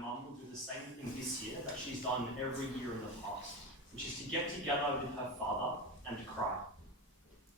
mum will do the same thing this year that she's done every year in the past, which is to get together with her father and cry.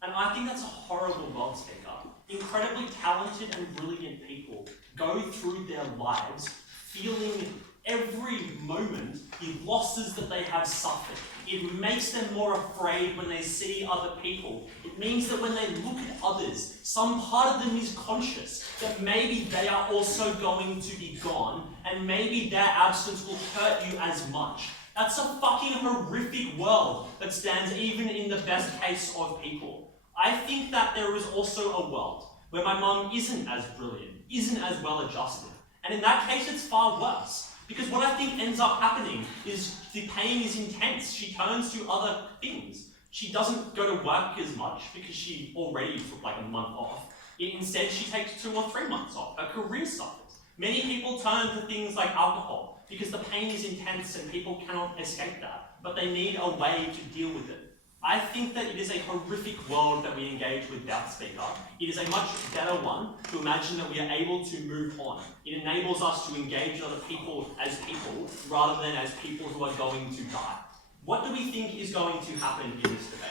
And I think that's a horrible world, speaker. Incredibly talented and brilliant people go through their lives feeling every moment the losses that they have suffered. It makes them more afraid when they see other people. It means that when they look at others, some part of them is conscious that maybe they are also going to be gone, and maybe their absence will hurt you as much. That's a fucking horrific world that stands even in the best case of people. I think that there is also a world where my mum isn't as brilliant, isn't as well adjusted. And in that case, it's far worse. Because what I think ends up happening is the pain is intense. She turns to other things. She doesn't go to work as much because she already took like a month off. Instead, she takes 2 or 3 months off. Her career suffers. Many people turn to things like alcohol because the pain is intense and people cannot escape that. But they need a way to deal with it. I think that it is a horrific world that we engage with death, speaker. It is a much better one to imagine that we are able to move on. It enables us to engage other people rather than as people who are going to die. What do we think is going to happen in this debate?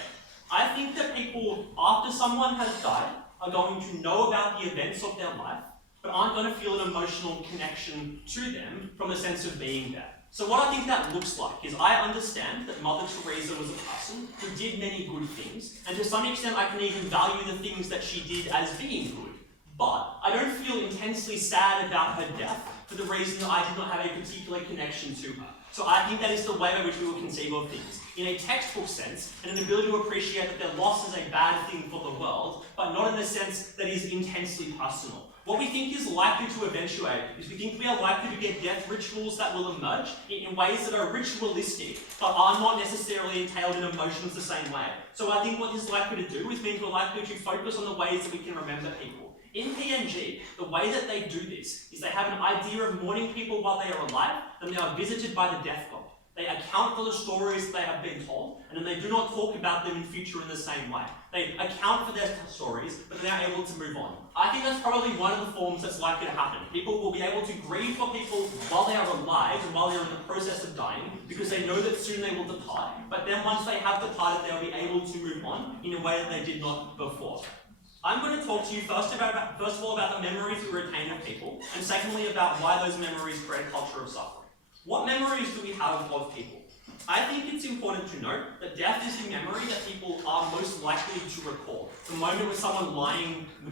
I think that people, after someone has died, are going to know about the events of their life, but aren't going to feel an emotional connection to them from the sense of being there. So what I think that looks like is I understand that Mother Teresa was a person who did many good things, and to some extent I can even value the things that she did as being good. But I don't feel intensely sad about her death for the reason that I did not have a particular connection to her. So I think that is the way by which we will conceive of things. In a textbook sense, and an ability to appreciate that their loss is a bad thing for the world, but not in the sense that is intensely personal. What we think is likely to eventuate is we think we are likely to get death rituals that will emerge in ways that are ritualistic, but are not necessarily entailed in emotions the same way. So I think what this is likely to do is mean we're likely to focus on the ways that we can remember people. In PNG, the way that they do this is they have an idea of mourning people while they are alive, and they are visited by the death god. They account for the stories that they have been told, and then they do not talk about them in future in the same way. They account for their stories, but they are able to move on. I think that's probably one of the forms that's likely to happen. People will be able to grieve for people while they are alive and while they're in the process of dying, because they know that soon they will depart. But then once they have departed, they'll be able to move on in a way that they did not before. I'm going to talk to you first of all about the memories we retain of people, and secondly about why those memories create a culture of suffering. What memories do we have of people? I think it's important to note that death is the memory that people are most likely to recall. The moment with someone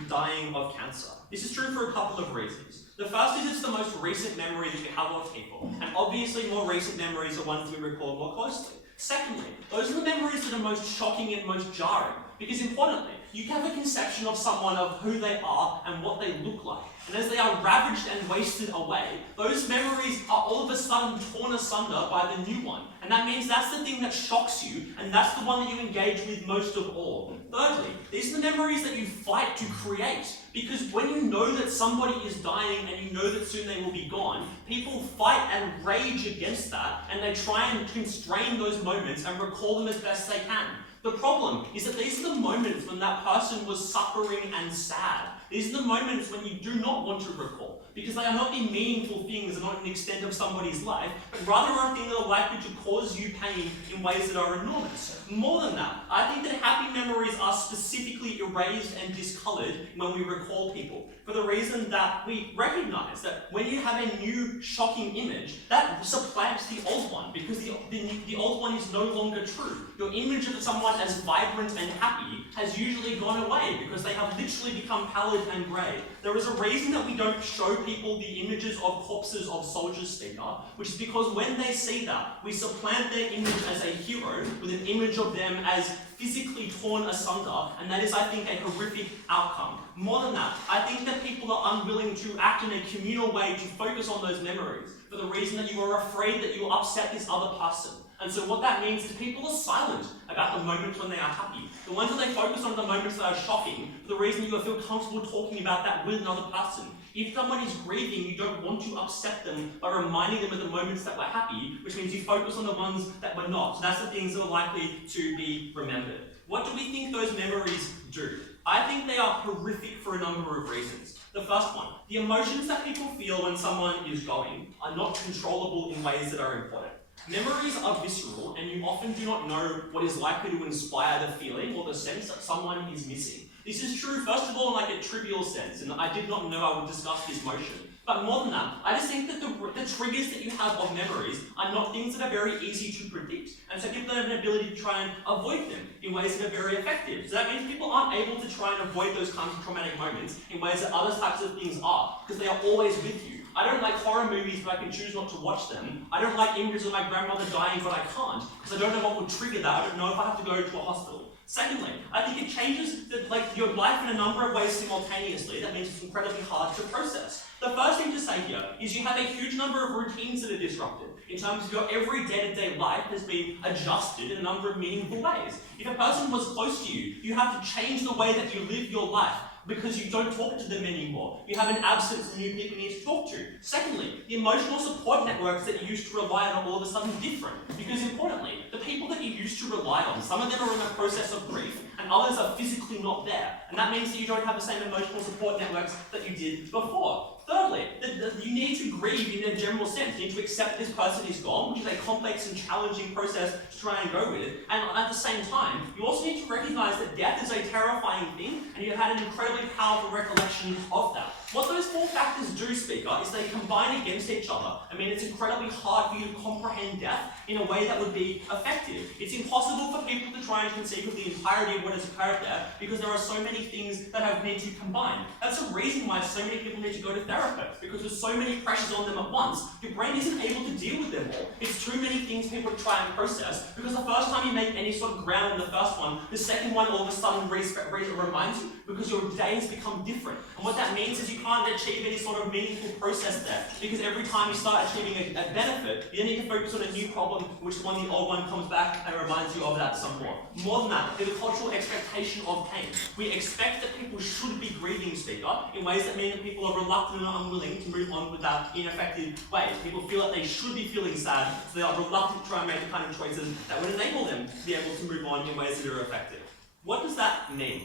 dying of cancer. This is true for a couple of reasons. The first is it's the most recent memory that we have of people, and obviously more recent memories are ones we recall more closely. Secondly, those are the memories that are most shocking and most jarring, because importantly, you have a conception of someone of who they are and what they look like. And as they are ravaged and wasted away, those memories are all of a sudden torn asunder by the new one. And that means that's the thing that shocks you, and that's the one that you engage with most of all. Thirdly, these are the memories that you fight to create. Because when you know that somebody is dying and you know that soon they will be gone, people fight and rage against that, and they try and constrain those moments and recall them as best they can. The problem is that these are the moments when that person was suffering and sad. These are the moments when you do not want to recall, because they are not the meaningful things and not an extent of somebody's life, but rather are things that are likely to cause you pain in ways that are enormous. More than that, I think that happy memories are specifically erased and discoloured when we recall people, for the reason that we recognise that when you have a new shocking image, that supplants the old one, because the old one is no longer true. Your image of someone as vibrant and happy has usually gone away because they have literally become pallid and grey. There is a reason that we don't show people the images of corpses of soldiers, speaker, which is because when they see that, we supplant their image as a hero with an image of them as physically torn asunder, and that is, I think, a horrific outcome. More than that, I think that people are unwilling to act in a communal way to focus on those memories for the reason that you are afraid that you will upset this other person. And so what that means is people are silent about the moments when they are happy. The ones that they focus on are the moments that are shocking, for the reason you feel comfortable talking about that with another person. If someone is grieving, you don't want to upset them by reminding them of the moments that were happy, which means you focus on the ones that were not. So that's the things that are likely to be remembered. What do we think those memories do? I think they are horrific for a number of reasons. The first one, the emotions that people feel when someone is going are not controllable in ways that are important. Memories are visceral, and you often do not know what is likely to inspire the feeling or the sense that someone is missing. This is true, first of all, in like a trivial sense, and I did not know I would discuss this motion. But more than that, I just think that the triggers that you have of memories are not things that are very easy to predict, and so people have an ability to try and avoid them in ways that are very effective. So that means people aren't able to try and avoid those kinds of traumatic moments in ways that other types of things are, because they are always with you. I don't like horror movies, but I can choose not to watch them. I don't like images of my grandmother dying, but I can't, because I don't know what would trigger that. I don't know if I have to go to a hospital. Secondly, I think it changes your life in a number of ways simultaneously. That means it's incredibly hard to process. The first thing to say here is you have a huge number of routines that are disrupted. In terms of your every day-to-day life has been adjusted in a number of meaningful ways. If a person was close to you, you have to change the way that you live your life, because you don't talk to them anymore. You have an absence of new people you need to talk to. Secondly, the emotional support networks that you used to rely on are all of a sudden different. Because importantly, the people that you used to rely on, some of them are in a process of grief, and others are physically not there. And that means that you don't have the same emotional support networks that you did before. Thirdly, you need to grieve in a general sense. You need to accept this person is gone, which is a complex and challenging process to try and go with. And at the same time, you also need to recognize that death is a terrifying thing, and you've had an incredibly powerful recollection of that. What those four factors do, speaker, is they combine against each other. I mean, it's incredibly hard for you to comprehend death in a way that would be effective. It's impossible for people to try and conceive of the entirety of what has occurred there, because there are so many things that have need to combine. That's the reason why so many people need to go to therapists, because with so many pressures on them at once, your brain isn't able to deal with them all. It's too many things people try and process, because the first time you make any sort of ground in the first one, the second one all of a sudden reminds you, because your days become different. And what that means is you can't achieve any sort of meaningful process there, because every time you start achieving a benefit, you then need to focus on a new problem, which is when the old one comes back and reminds you of that some more. More than that, there's a cultural expectation of pain. We expect that people should be grieving, speaker, in ways that mean that people are reluctant and unwilling to move on with that in effective ways. People feel that they should be feeling sad, so they are reluctant to try and make the kind of choices that would enable them to be able to move on in ways that are effective. What does that mean?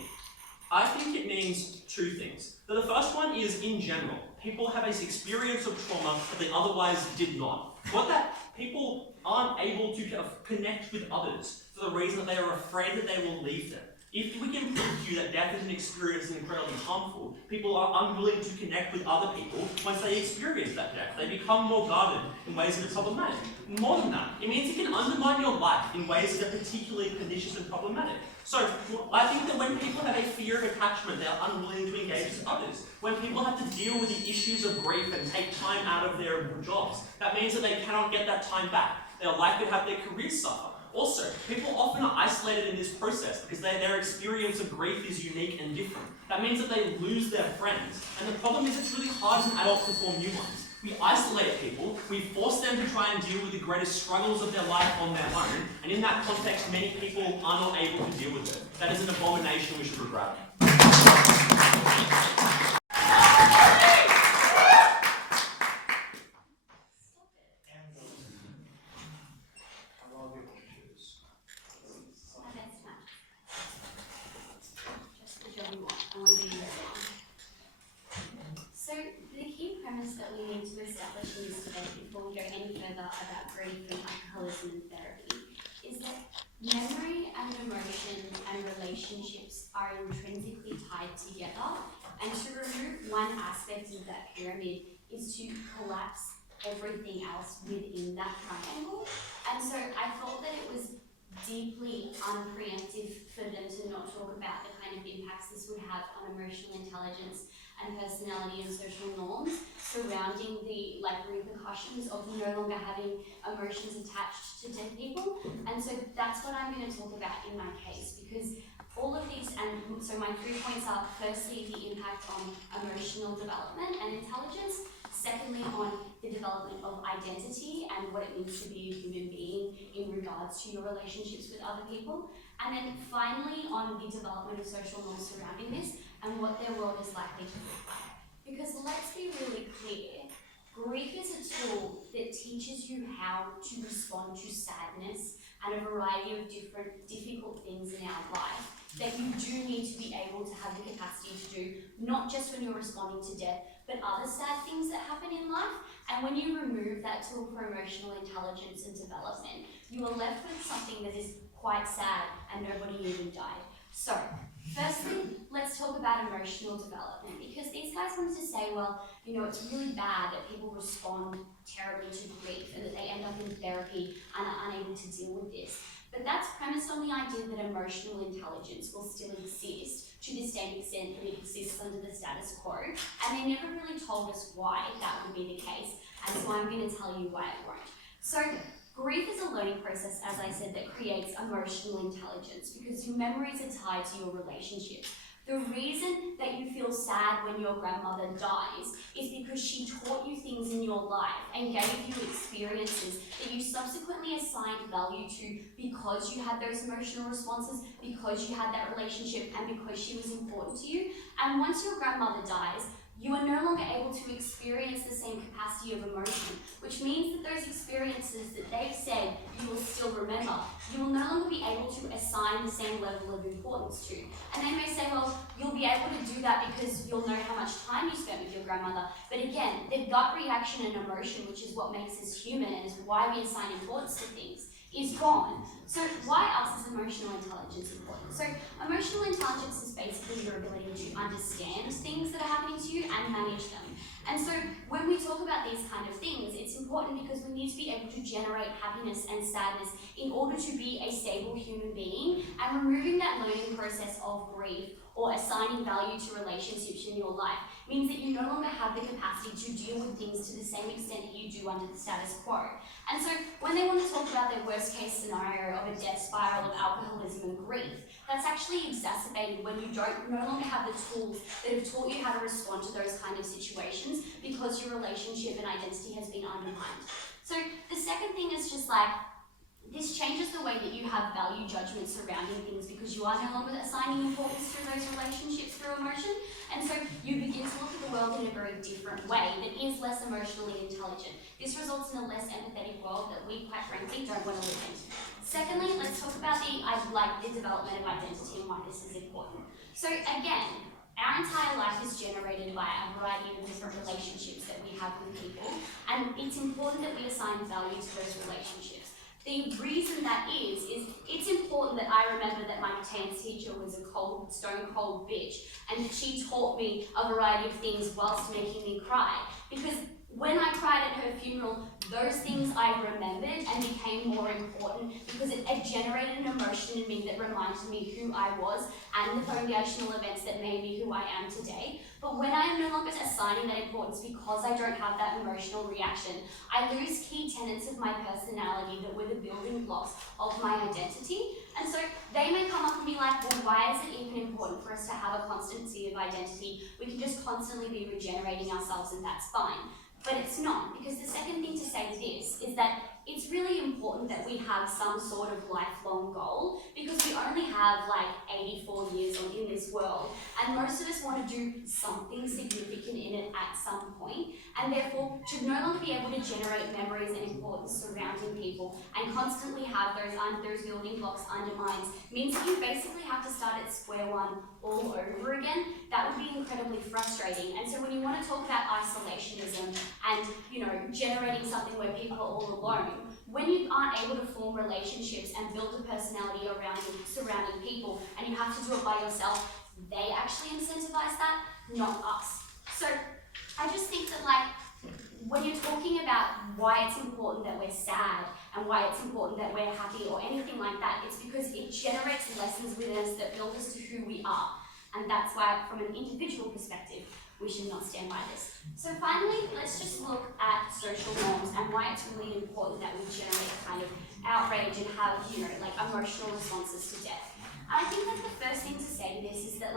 I think it means two things. So the first one is, in general, people have this experience of trauma that they otherwise did not. What that people aren't able to connect with others for the reason that they are afraid that they will leave them. If we can prove to you that death is an experience that's incredibly harmful, people are unwilling to connect with other people once they experience that death. They become more guarded in ways that are problematic. More than that, it means it can undermine your life in ways that are particularly pernicious and problematic. So, I think that when people have a fear of attachment, they are unwilling to engage with others. When people have to deal with the issues of grief and take time out of their jobs, that means that they cannot get that time back. They are likely to have their careers suffer. Also, people often are isolated in this process because their experience of grief is unique and different. That means that they lose their friends. And the problem is it's really hard as an adult to form new ones. We isolate people, we force them to try and deal with the greatest struggles of their life on their own, and in that context, many people are not able to deal with it. That is an abomination we should regret. That we need to establish in this debate before we go any further about grief and alcoholism and therapy is that memory and emotion and relationships are intrinsically tied together, and to remove one aspect of that pyramid is to collapse everything else within that triangle. And so I thought that it was deeply unpreemptive for them to not talk about the kind of impacts this would have on emotional intelligence and personality and social norms surrounding the repercussions of no longer having emotions attached to dead people. And so that's what I'm going to talk about in my case, because all of these, and so my 3 points are, firstly, the impact on emotional development and intelligence, secondly, on the development of identity and what it means to be a human being in regards to your relationships with other people, and then finally on the development of social norms surrounding this and what their world is likely to look like. Because let's be really clear, grief is a tool that teaches you how to respond to sadness and a variety of different difficult things in our life that you do need to be able to have the capacity to do, not just when you're responding to death, but other sad things that happen in life. And when you remove that tool for emotional intelligence and development, you are left with something that is quite sad and nobody even died. So, firstly, let's talk about emotional development, because these guys wanted to say, well, you know, it's really bad that people respond terribly to grief and that they end up in therapy and are unable to deal with this. But that's premised on the idea that emotional intelligence will still exist to the same extent that it exists under the status quo, and they never really told us why that would be the case, and so I'm going to tell you why it won't. So, grief is a learning process, as I said, that creates emotional intelligence because your memories are tied to your relationships. The reason that you feel sad when your grandmother dies is because she taught you things in your life and gave you experiences that you subsequently assigned value to because you had those emotional responses, because you had that relationship, and because she was important to you. And once your grandmother dies, you are no longer able to experience the same capacity of emotion, which means that those experiences that they've said you will still remember, you will no longer be able to assign the same level of importance to. And they may say, well, you'll be able to do that because you'll know how much time you spent with your grandmother. But again, the gut reaction and emotion, which is what makes us human and is why we assign importance to things, is gone. So why else is emotional intelligence important? So emotional intelligence is basically your ability to understand things that are happening to you and manage them. And so when we talk about these kind of things, it's important because we need to be able to generate happiness and sadness in order to be a stable human being, and removing that learning process of grief or assigning value to relationships in your life means that you no longer have the capacity to deal with things to the same extent that you do under the status quo. And so when they want to talk about their worst case scenario of a death spiral of alcoholism and grief, that's actually exacerbated when you no longer have the tools that have taught you how to respond to those kind of situations because your relationship and identity has been undermined. So the second thing is just like, this changes the way that you have value judgment surrounding things because you are no longer assigning importance to those relationships through emotion, and so you begin to look at the world in a very different way that is less emotionally intelligent. This results in a less empathetic world that we, quite frankly, don't want to live in. Secondly, let's talk about the development of identity and why this is important. So again, our entire life is generated by a variety of different relationships that we have with people, and it's important that we assign value to those relationships. The reason that is it's important that I remember that my dance teacher was a stone cold bitch and that she taught me a variety of things whilst making me cry. Because when I cried at her funeral, those things I remembered and became more important because it generated an emotion in me that reminded me who I was and the foundational events that made me who I am today. But when I am no longer assigning that importance because I don't have that emotional reaction, I lose key tenets of my personality that were the building blocks of my identity. And so they may come up and be like, well, why is it even important for us to have a constancy of identity? We can just constantly be regenerating ourselves and that's fine. But it's not, because the second thing to say to this is that it's really important that we have some sort of lifelong goal, because we only have like 84 years in this world, and most of us want to do something significant in it at some point, and therefore to no longer be able to generate memories and importance surrounding people and constantly have those building blocks undermined means that you basically have to start at square one all over again. That would be incredibly frustrating. And so when you want to talk about isolationism and, generating something where people are all alone, when you aren't able to form relationships and build a personality around you, surrounding people, and you have to do it by yourself, they actually incentivize that, not us. So I just think that when you're talking about why it's important that we're sad and why it's important that we're happy or anything like that, it's because it generates lessons within us that build us to who we are. And that's why, from an individual perspective, we should not stand by this. So finally, let's just look at social norms and why it's really important that we generate kind of outrage and have, emotional responses to death. And I think the first thing to say to this is that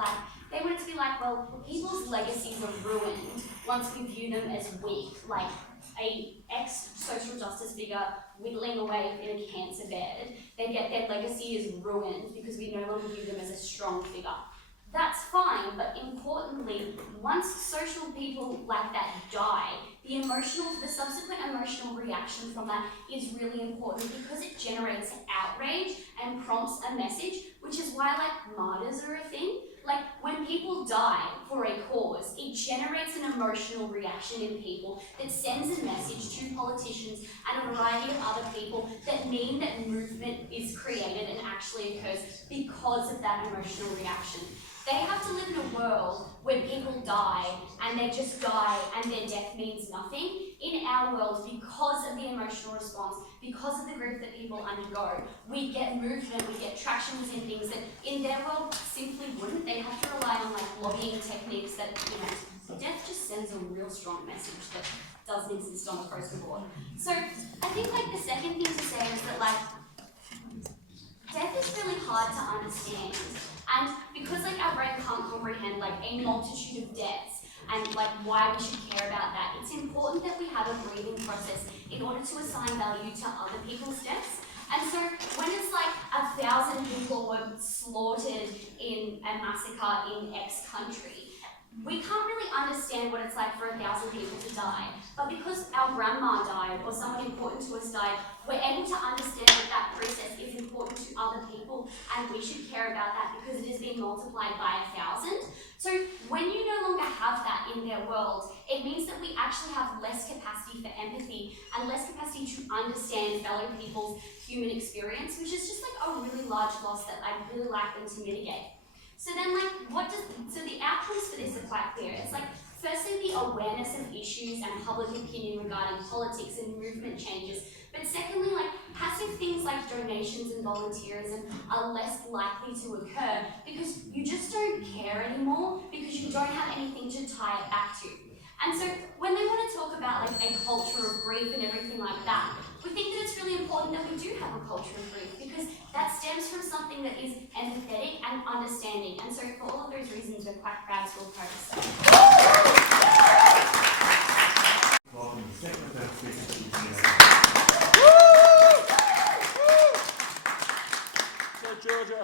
they want it to be well, people's legacies are ruined once we view them as weak, like a ex-social justice figure whittling away in a cancer bed. Their legacy is ruined because we no longer view them as a strong figure. That's fine, but importantly, once social people like that die, the subsequent emotional reaction from that is really important because it generates outrage and prompts a message, which is why martyrs are a thing. When people die, generates an emotional reaction in people that sends a message to politicians and a variety of other people that mean that movement is created and actually occurs because of that emotional reaction. They have to live in a world where people die and they just die and their death means nothing. In our world, because of the emotional response, because of the grief that people undergo, we get movement, we get tractions in things that in their world simply wouldn't. They have to rely on like lobbying techniques that, death just sends a real strong message that doesn't exist on across the board. So I think like the second thing to say is that like death is really hard to understand. And because like our brain can't comprehend like a multitude of deaths and like why we should care about that, it's important that we have a grieving process in order to assign value to other people's deaths. And so when it's like 1,000 people were slaughtered in a massacre in X country, we can't really understand what it's like for 1,000 people to die. But because our grandma died or someone important to us died, we're able to understand that that process is important to other people and we should care about that because it is being multiplied by 1,000. So when you no longer have that in their world, it means that we actually have less capacity for empathy and less capacity to understand fellow people's human experience, which is just like a really large loss that I'd really like them to mitigate. So then so the outcomes for this are quite clear. It's like, firstly, the awareness of issues and public opinion regarding politics and movement changes. But secondly, like passive things like donations and volunteerism are less likely to occur because you just don't care anymore because you don't have anything to tie it back to. And so when they want to talk about like a culture of grief and everything like that, we think that it's really important that we do have a culture of grief because that stems from something that is empathetic and understanding. And so for all of those reasons, we're quite proud to be part of this. Welcome to the second of our speakers. Go Georgia.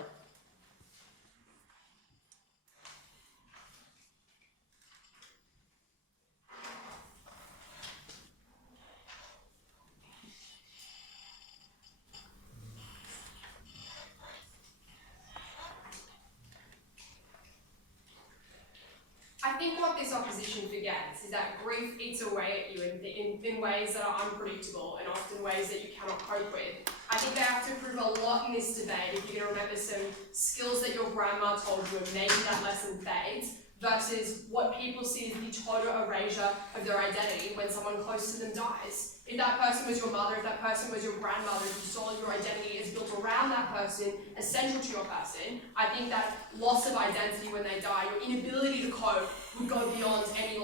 I think what this opposition forgets is that grief eats away at you in ways that are unpredictable and often ways that you cannot cope with. I think they have to prove a lot in this debate if you're going to remember some skills that your grandma told you and maybe that lesson fades versus what people see as the total erasure of their identity when someone close to them dies. If that person was your mother, if that person was your grandmother, if you saw your identity as built around that person, essential to your person, I think that loss of identity when they die, your inability to cope would go beyond any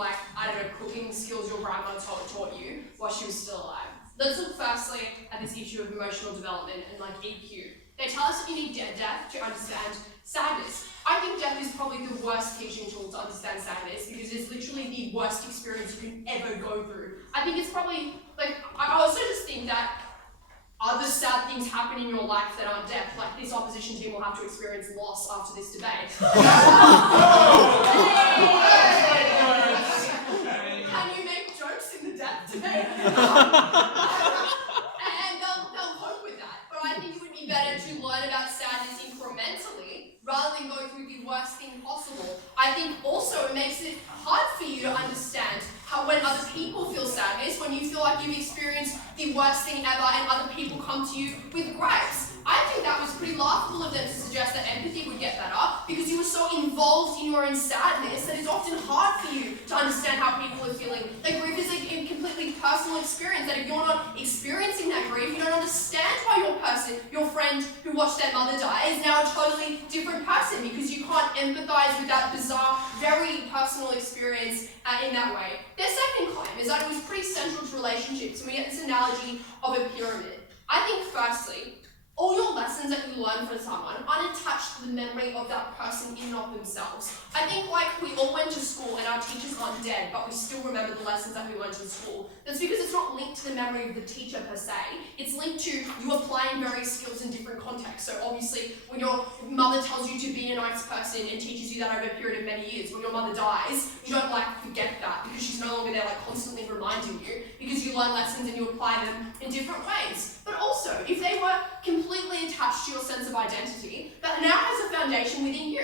cooking skills your grandma taught you while she was still alive. Let's look firstly at this issue of emotional development and EQ. They tell us that you need death to understand sadness. I think death is probably the worst teaching tool to understand sadness because it's literally the worst experience you can ever go through. I think it's probably, I also just think that other sad things happen in your life that aren't death, like this opposition team will have to experience loss after this debate. Can you make jokes in the death debate? And they'll cope with that. But I think it would be better to learn about sadness incrementally rather than go through the worst thing possible. I think also it makes it hard for you to understand how when other people feel sadness, when you feel like you've experienced the worst thing ever and other people come to you with gripes. I think that was pretty laughable of them to suggest that empathy would get better because you were so involved in your own sadness that it's often hard for you to understand how people are feeling. Like grief is a completely personal experience that if you're not experiencing that grief, you don't understand why your friend who watched their mother die is now a totally different person because you can't empathize with that bizarre, very personal experience in that way. Their second claim is that it was pretty central to relationships, and we get this analogy of a pyramid. I think firstly, all your lessons that you learn from someone aren't attached to the memory of that person in and of themselves. I think we all went to school and our teachers aren't dead, but we still remember the lessons that we learned in school. That's because it's not linked to the memory of the teacher per se. It's linked to you applying various skills in different contexts. So obviously, when your mother tells you to be a nice person and teaches you that over a period of many years, when your mother dies, you don't forget that because she's no longer there constantly reminding you because you learn lessons and you apply them in different ways. But also, if they were completely attached to your sense of identity, that now has a foundation within you.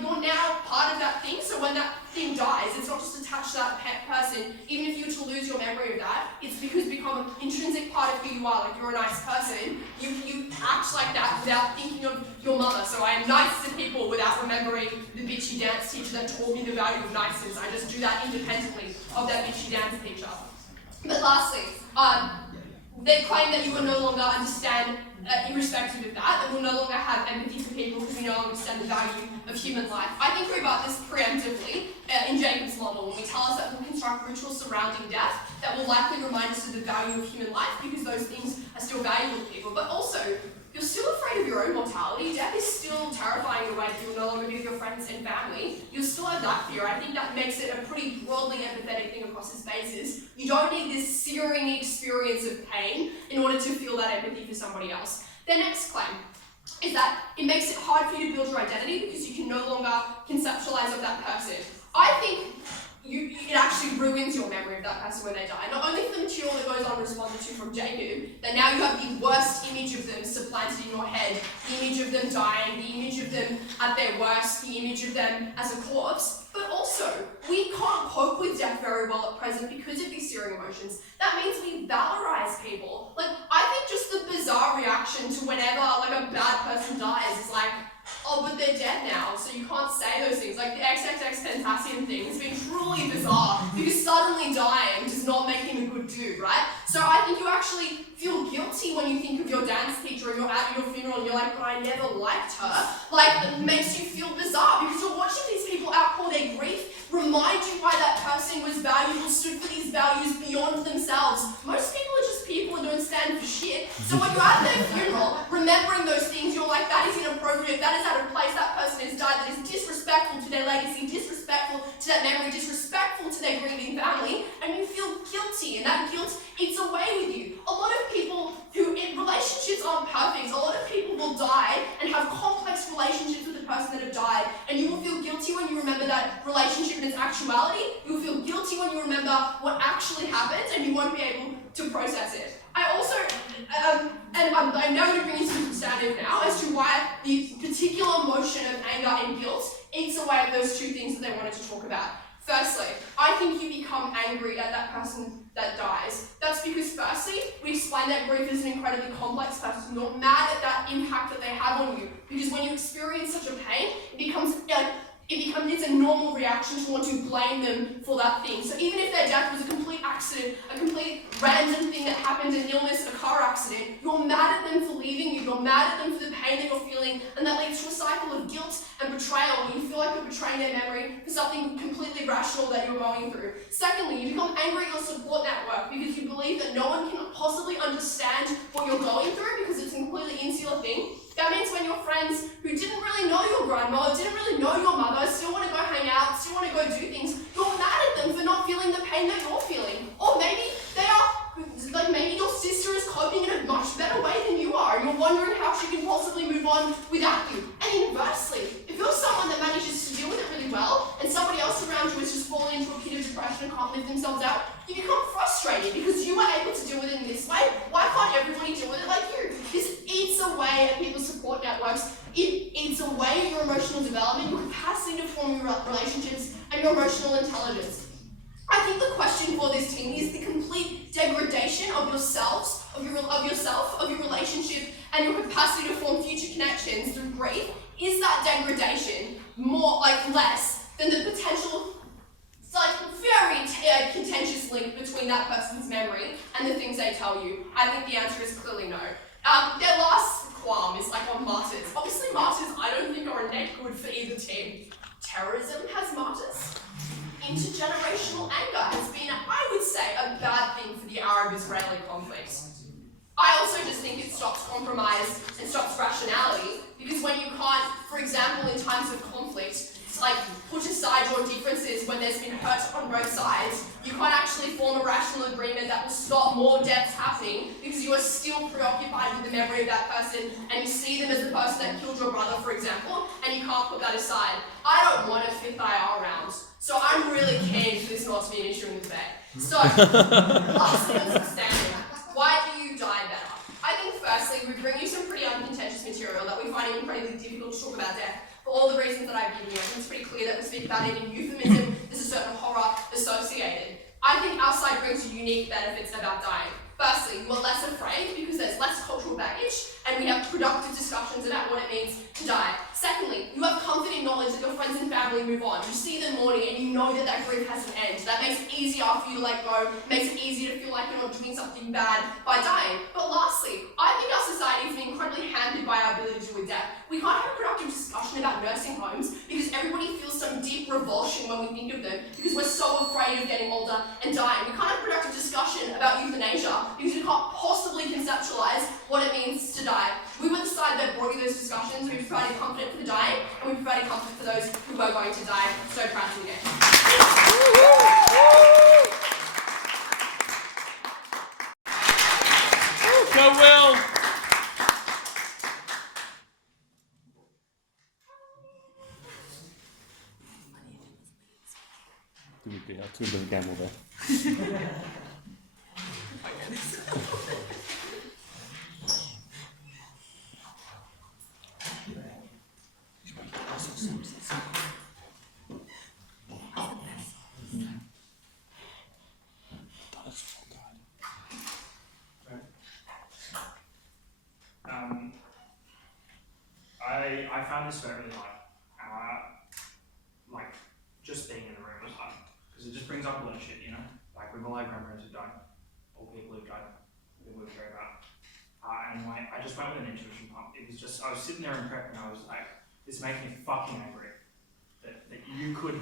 You're now part of that thing, so when that thing dies, dies, it's not just attached to that pet person. Even if you were to lose your memory of that, it's because it's become an intrinsic part of who you are. Like, you're a nice person. You act like that without thinking of your mother. So I am nice to people without remembering the bitchy dance teacher that taught me the value of niceness. I just do that independently of that bitchy dance teacher. But lastly, they claim that you will no longer understand, irrespective of that will no longer have empathy for people because we no longer understand the value of human life. I think we rebut this preemptively in Jacob's model when we tell us that we'll construct rituals surrounding death that will likely remind us of the value of human life because those things are still valuable to people. But also, you're still afraid of your own mortality. Death is still terrifying in a way that you will no longer be with your friends and family. You'll still have that fear. I think that makes it a pretty broadly empathetic thing across the spaces. You don't need this searing experience of pain in order to feel that empathy for somebody else. Their next claim is that it makes it hard for you to build your identity because you can no longer conceptualize of that person. I think it actually ruins your memory of that person when they die. Not only for the material that goes unresponded to from Jacob, that now you have the worst image of them supplanted in your head, the image of them dying, the image of them at their worst, the image of them as a corpse, but also, we can't cope with death very well at present because of these searing emotions. That means we valorize people. Like, I think just the bizarre reaction to whenever, like, a bad person dies is like, oh, but they're dead now, so you can't say those things. Like, the XXX Tentacion thing has been truly bizarre, because suddenly dying does not make him a good dude, right? So I think you actually feel guilty when you think of your dance teacher and you're at your funeral and you're like, but I never liked her. Like, it makes you feel bizarre, because you're watching these people outpour their grief, remind you why that person was valuable, stood for these values beyond themselves. Most people are just people and don't stand for shit. So when you're at their funeral, remembering those things, you're like, that is inappropriate, that is out of place, that person has died, that is disrespectful to their legacy, disrespectful to that memory, disrespectful to their grieving family, and you feel guilty, and that guilt eats away with you. A lot of people who, in relationships aren't perfect, a lot of people will die and have complex relationships with the person that have died, and you will feel guilty when you remember that relationship in its actuality. You'll feel guilty when you remember what actually happened, and you won't be able to process it. I also, I'm now going to bring you some substantive now as to why the particular emotion of anger and guilt eats away at those two things that they wanted to talk about. Firstly, I think you become angry at that person that dies. That's because, firstly, we explain that grief is an incredibly complex person. You're mad at that impact that they have on you, because when you experience such a pain, it's a normal reaction to want to blame them for that thing. So even if their death was a complete accident, a complete random thing that happened, an illness, a car accident, you're mad at them for leaving you, you're mad at them for the pain that you're feeling, and that leads to a cycle of guilt and betrayal, where you feel like you're betraying their memory for something completely rational that you're going through. Secondly, you become angry at your support network because you believe that no one can possibly understand what you're going through because it's a completely insular thing. That means when your friends who didn't really know your grandma, or didn't really know your mother, still want to go hang out, still want to go do things, you're mad at them for not feeling the pain that you're feeling. Or maybe maybe your sister is coping in a much better way than you are, and you're wondering how she can possibly move on without you. And inversely, if you're someone that manages to deal with it really well, and somebody else around you is just falling into a pit of depression and can't lift themselves out, you become frustrated because you were able to deal with it in this way. Why can't everybody deal with it like you? This eats away at people's support networks. It eats away at your emotional development, your capacity to form your relationships, and your emotional intelligence. I think the question for this team is the complete degradation of yourselves, of your relationship, and your capacity to form future connections through grief. Is that degradation less than the potential, very contentious link between that person's memory and the things they tell you? I think the answer is clearly no. Their last qualm is on martyrs. Obviously, martyrs I don't think are a net good for either team. Terrorism has martyrs. Intergenerational anger has been, I would say, a bad thing for the Arab-Israeli conflict. I also just think it stops compromise and stops rationality, because when you can't, for example, in times of conflict, put aside your differences when there's been hurt on both sides, you can't actually form a rational agreement that will stop more deaths happening because you are still preoccupied with the memory of that person and you see them as the person that killed your brother, for example, and you can't put that aside. I don't want a fifth IR round, so I'm really keen for this not to be an issue in the debate. So, lastly on substandard, why do you die better? I think firstly, we bring you some pretty uncontentious material that we find incredibly difficult to talk about death. For all the reasons that I've given you, I think it's pretty clear that we speak about it in euphemism. There's a certain associated. I think our side brings unique benefits about dying. Firstly, we're less afraid because there's less cultural baggage and we have productive discussions about what it means to die. Secondly, you have comfort in knowledge that your friends and family move on. You see them mourning and you know that that grief has an end. That makes it easier for you to let go, makes it easier to feel like you're not doing something bad by dying. But lastly, I think our society has been incredibly hampered by our ability to deal with death. We can't have a productive discussion about nursing homes because everybody feels some deep revulsion when we think of them because we're so afraid of getting older and dying. We can't have a productive discussion about euthanasia because we can't possibly conceptualize what it means to die. We were the side that brought you those discussions. We provided comfort for the dying and we provided comfort for those who were going to die. So proud to be there. Go Will! Too bit of a gamble there. I found this very hard. Just being in the room was hard. Because it just brings up a lot of shit, you know? Like, we've all had grandparents who died, or people who've died, people who've cared about. I just went with an intuition pump. It was just, I was sitting there in prep and I was like, this makes me fucking angry. That you could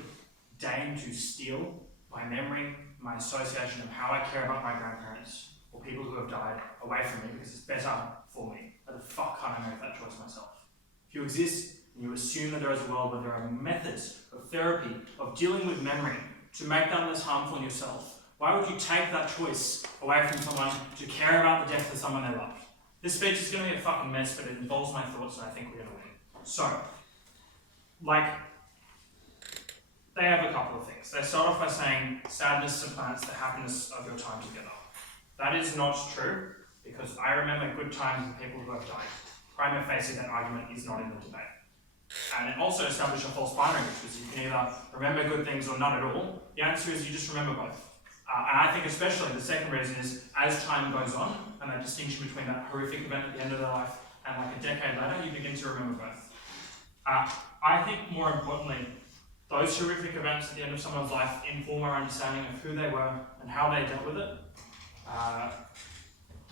deign to steal my memory, my association of how I care about my grandparents, or people who have died, away from me because it's better for me. How the fuck can't I make that choice myself? If you exist, and you assume that there is a world where there are methods of therapy, of dealing with memory, to make that less harmful in yourself, why would you take that choice away from someone to care about the death of someone they loved? This speech is going to be a fucking mess, but it involves my thoughts, and I think we're going to win. So, they have a couple of things. They start off by saying, sadness supplants the happiness of your time together. That is not true, because I remember good times with people who have died. Prima facie, that argument is not in the debate. And it also established a false binary, which was you can either remember good things or none at all. The answer is you just remember both. And I think especially the second reason is as time goes on, and that distinction between that horrific event at the end of their life and like a decade later, you begin to remember both. I think more importantly, those horrific events at the end of someone's life inform our understanding of who they were and how they dealt with it.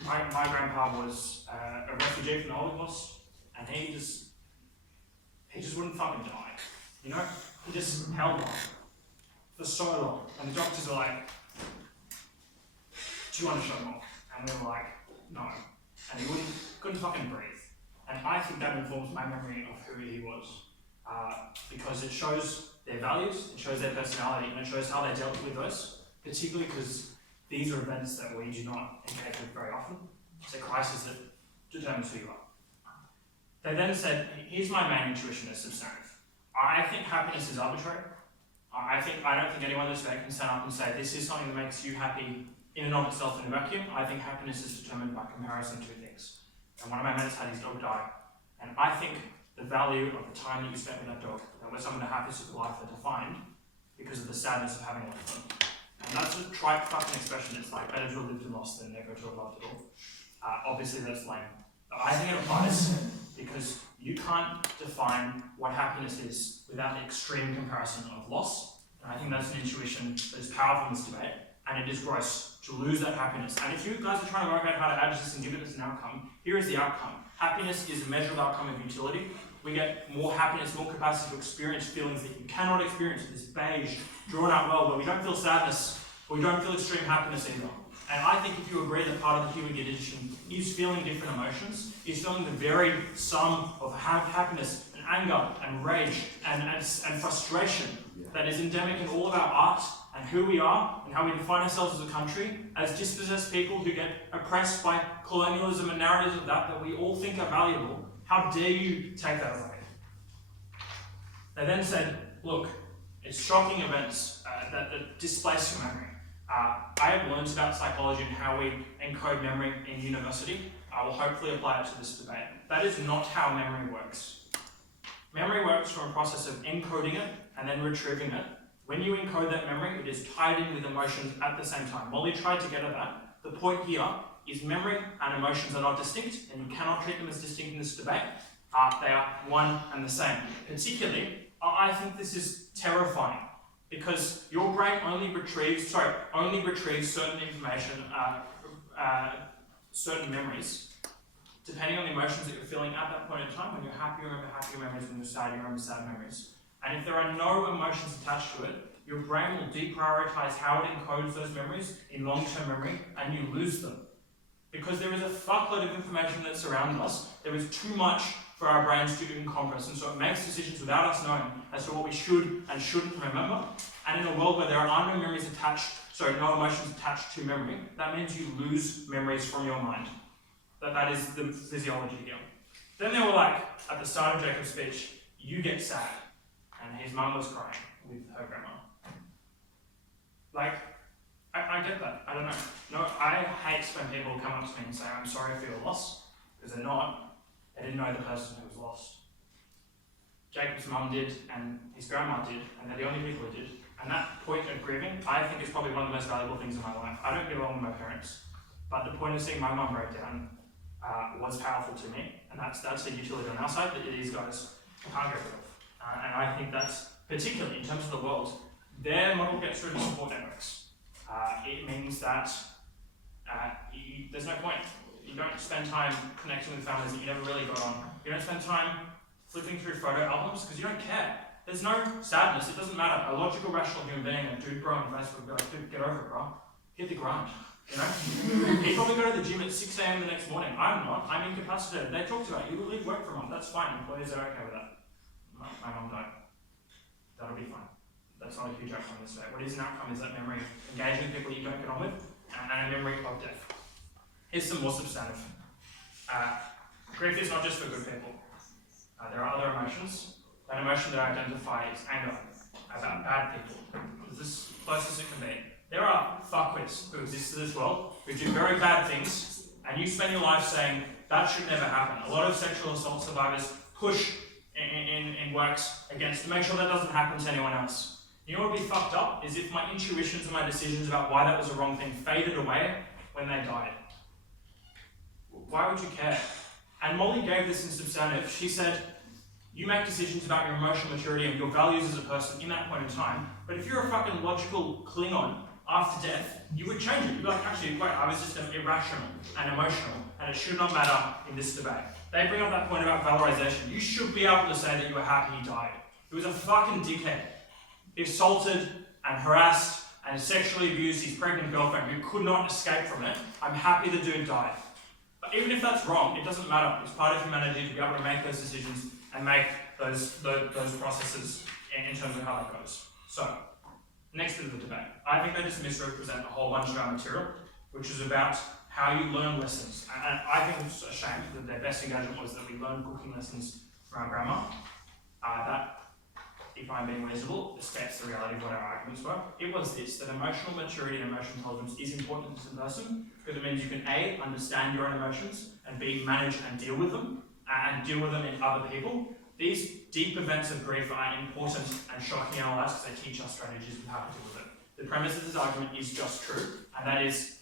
My grandpa was a refugee from the Holocaust, and he just wouldn't fucking die, you know? He just held on for so long, and the doctors were like, do you want to shut him off? And we were like, no. And he couldn't fucking breathe. And I think that informs my memory of who he was, because it shows their values, it shows their personality, and it shows how they dealt with those, particularly because these are events that we do not engage with very often. It's a crisis that determines who you are. They then said, here's my main intuition as substantive. I think happiness is arbitrary. I don't think anyone in this debate can stand up and say, this is something that makes you happy in and of itself in a vacuum. I think happiness is determined by comparison to things. And one of my mates had his dog die. And I think the value of the time that you spent with that dog, that was some of the happiest of your life are defined because of the sadness of having lost them. And that's a trite fucking expression. It's like, better to have lived and lost than never to have loved at all. Obviously that's lame. But I think it applies because you can't define what happiness is without the extreme comparison of loss. And I think that's an intuition that is powerful in this debate, and it is gross to lose that happiness. And if you guys are trying to work out how to add this and give it as an outcome, here is the outcome. Happiness is a measured outcome of utility. We get more happiness, more capacity to experience feelings that you cannot experience in this beige, drawn out world where we don't feel sadness, but we don't feel extreme happiness either. And I think if you agree that part of the human condition is feeling different emotions, is feeling the very sum of happiness and anger and rage and frustration that is endemic in all of our art and who we are and how we define ourselves as a country, as dispossessed people who get oppressed by colonialism and narratives of that we all think are valuable, how dare you take that away? They then said, look, it's shocking events that displace your memory. I have learned about psychology and how we encode memory in university. I will hopefully apply it to this debate. That is not how memory works. Memory works from a process of encoding it and then retrieving it When you encode that memory, it is tied in with emotions at the same time. Mollie tried to get at that. The point here is memory and emotions are not distinct, and you cannot treat them as distinct in this debate. They are one and the same. Particularly, I think this is terrifying because your brain only retrieves certain information, certain memories, depending on the emotions that you're feeling at that point in time. When you're happy, you remember happy memories. When you're sad, you remember sad memories. And if there are no emotions attached to it, your brain will deprioritize how it encodes those memories in long-term memory, and you lose them. Because there is a fuckload of information that surrounds us, there is too much for our brains to encompass, and so it makes decisions without us knowing as to what we should and shouldn't remember. And in a world where there are no emotions attached to memory, that means you lose memories from your mind. That is the physiology here. Then they were like, at the start of Jacob's speech, you get sad. And his mum was crying with her grandma. Like, I get that. I don't know. No, I hate when people come up to me and say, I'm sorry for your loss, because they're not. They didn't know the person who was lost. Jacob's mum did, and his grandma did, and they're the only people who did. And that point of grieving, I think, is probably one of the most valuable things in my life. I don't get along with my parents, but the point of seeing my mum break down was powerful to me, and that's a utility on our side that these guys can't get rid of. And I think that's, particularly in terms of the world, their model gets rid of support networks. It means that there's no point. You don't spend time connecting with families that you never really got on. You don't spend time flipping through photo albums because you don't care. There's no sadness. It doesn't matter. A logical, rational human being, a dude bro on Facebook, would be like, dude, get over it, bro. Hit the grind. You know? You probably go to the gym at 6 a.m. the next morning. I'm not. I'm incapacitated. They talk to you. You will leave work for a month. That's fine. Employees are okay with that. My mum died. That'll be fine. That's not a huge outcome in this debate. What is an outcome is that memory of engaging with people you don't get on with, and a memory of death. Here's some more substantive. Grief is not just for good people. There are other emotions. That emotion that I identify is anger about bad people. It's this closest it can be. There are fuckwits who exist in this world who do very bad things, and you spend your life saying, that should never happen. A lot of sexual assault survivors push in works against to make sure that doesn't happen to anyone else. You know what would be fucked up is if my intuitions and my decisions about why that was the wrong thing faded away when they died. Why would you care? And Mollie gave this in substantive. She said, you make decisions about your emotional maturity and your values as a person in that point in time, but if you're a fucking logical Klingon after death, you would change it. You'd be like, actually, wait, I was just irrational and emotional, and it should not matter in this debate. They bring up that point about valorization. You should be able to say that you were happy he died. He was a fucking dickhead. He assaulted and harassed and sexually abused his pregnant girlfriend who could not escape from it. I'm happy the dude died. But even if that's wrong, it doesn't matter. It's part of humanity to be able to make those decisions and make those processes in terms of how that goes. So, next bit of the debate. I think they just misrepresent a whole bunch of our material, which is about how you learn lessons. And I think it's a shame that their best engagement was that we learned cooking lessons from our grandma. That, if I'm being reasonable, escapes the reality of what our arguments were. It was this, that emotional maturity and emotional intelligence is important to the person, because it means you can A, understand your own emotions, and B, manage and deal with them in other people. These deep events of grief are important and shocking in our lives because they teach us strategies of how to deal with it. The premise of this argument is just true, and that is,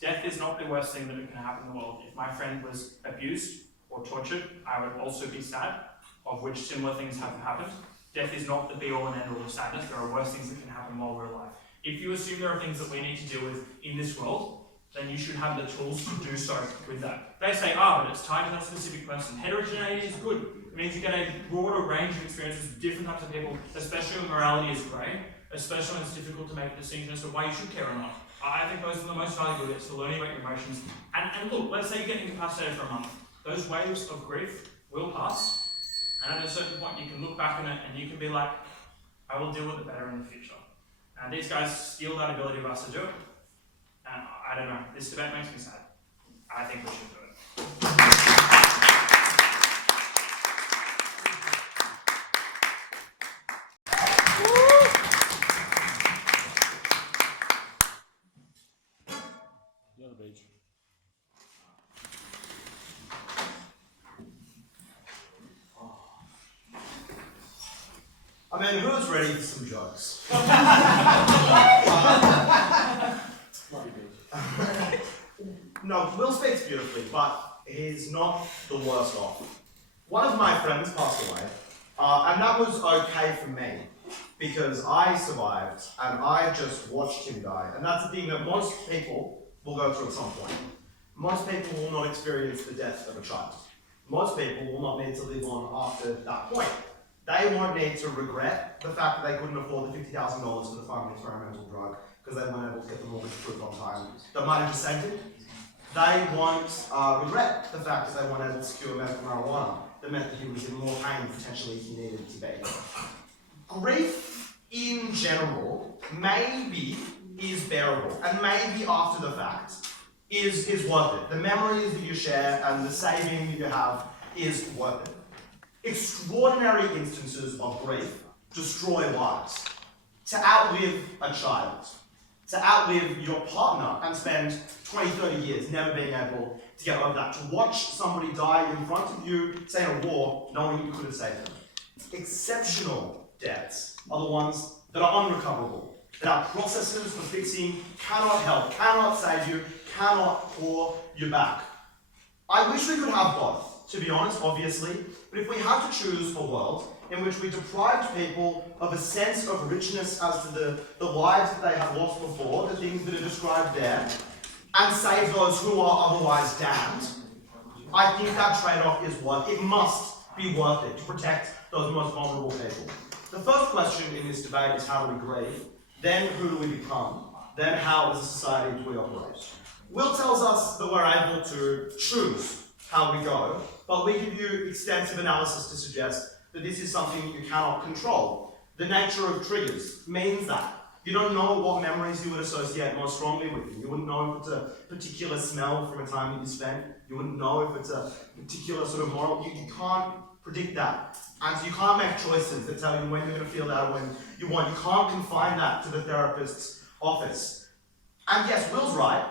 death is not the worst thing that can happen in the world. If my friend was abused or tortured, I would also be sad, of which similar things have happened. Death is not the be-all and end-all of sadness. There are worse things that can happen while we're alive. If you assume there are things that we need to deal with in this world, then you should have the tools to do so with that. They say, but it's tied to that specific person. Heterogeneity is good. It means you get a broader range of experiences with different types of people, especially when morality is grey, especially when it's difficult to make a decision as to why you should care or not. I think those are the most valuable bits, to learning about your emotions. And look, let's say you get incapacitated for a month. Those waves of grief will pass. And at a certain point, you can look back on it and you can be like, I will deal with it better in the future. And these guys steal that ability of us to do it. And I don't know, this debate makes me sad. I think we should do it. The other beach. I mean, who's ready for some jokes? No, Will speaks beautifully, but he's not the worst off. One of my friends passed away, and that was okay for me, because I survived, and I just watched him die. And that's the thing that most people will go through at some point. Most people will not experience the death of a child. Most people will not need to live on after that point. They won't need to regret the fact that they couldn't afford the $50,000 for the farm experimental drug because they weren't able to get the mortgage approved on time. They might have just saved it. They won't regret the fact that they weren't able to secure medical marijuana that meant that he was in more pain potentially he needed to be. Grief in general maybe is bearable, and maybe after the fact is worth it. The memories that you share and the saving that you have is worth it. Extraordinary instances of grief destroy lives. To outlive a child, to outlive your partner and spend 20, 30 years never being able to get over that, to watch somebody die in front of you, say in a war, knowing you could have saved them. Exceptional deaths are the ones that are unrecoverable, that our processes for fixing cannot help, cannot save you, cannot claw you back. I wish we could have both, to be honest, obviously, but if we had to choose a world in which we deprived people of a sense of richness as to the lives that they have lost before, the things that are described there, and save those who are otherwise damned, I think that trade-off is worth it. It must be worth it to protect those most vulnerable people. The first question in this debate is how do we grieve, then who do we become, then how as a society do we operate. Will tells us that we're able to choose how we go, but we give you extensive analysis to suggest that this is something you cannot control. The nature of triggers means that you don't know what memories you would associate most strongly with. You wouldn't know if it's a particular smell from a time that you spent. You wouldn't know if it's a particular sort of moral. You can't predict that. And so you can't make choices that tell you when you're going to feel that or when you won't. You can't confine that to the therapist's office. And yes, Will's right.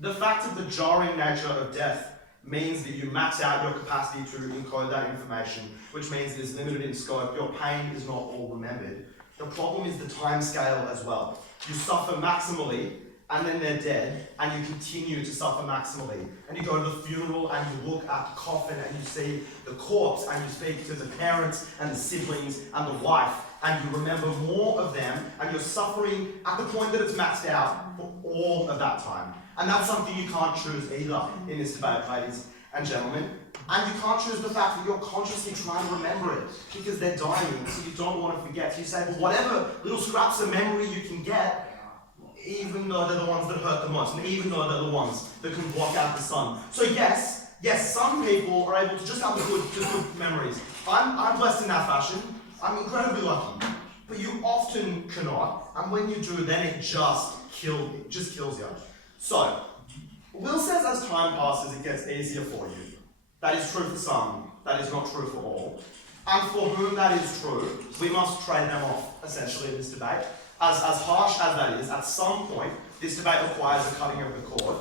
The fact of the jarring nature of death means that you max out your capacity to encode that information, which means it is limited in scope. Your pain is not all remembered. The problem is the time scale as well. You suffer maximally, and then they're dead, and you continue to suffer maximally. And you go to the funeral, and you look at the coffin, and you see the corpse, and you speak to the parents, and the siblings, and the wife, and you remember more of them, and you're suffering at the point that it's maxed out for all of that time. And that's something you can't choose either in this debate, ladies and gentlemen. And you can't choose the fact that you're consciously trying to remember it because they're dying, so you don't want to forget. So you say, well, whatever little scraps of memory you can get, even though they're the ones that hurt the most, and even though they're the ones that can block out the sun. So yes, some people are able to just have the good memories. I'm blessed in that fashion. I'm incredibly lucky. But you often cannot, and when you do, then it just kills you. So, Will says as time passes, it gets easier for you. That is true for some, that is not true for all. And for whom that is true, we must trade them off, essentially, in this debate. As harsh as that is, at some point, this debate requires a cutting of the cord.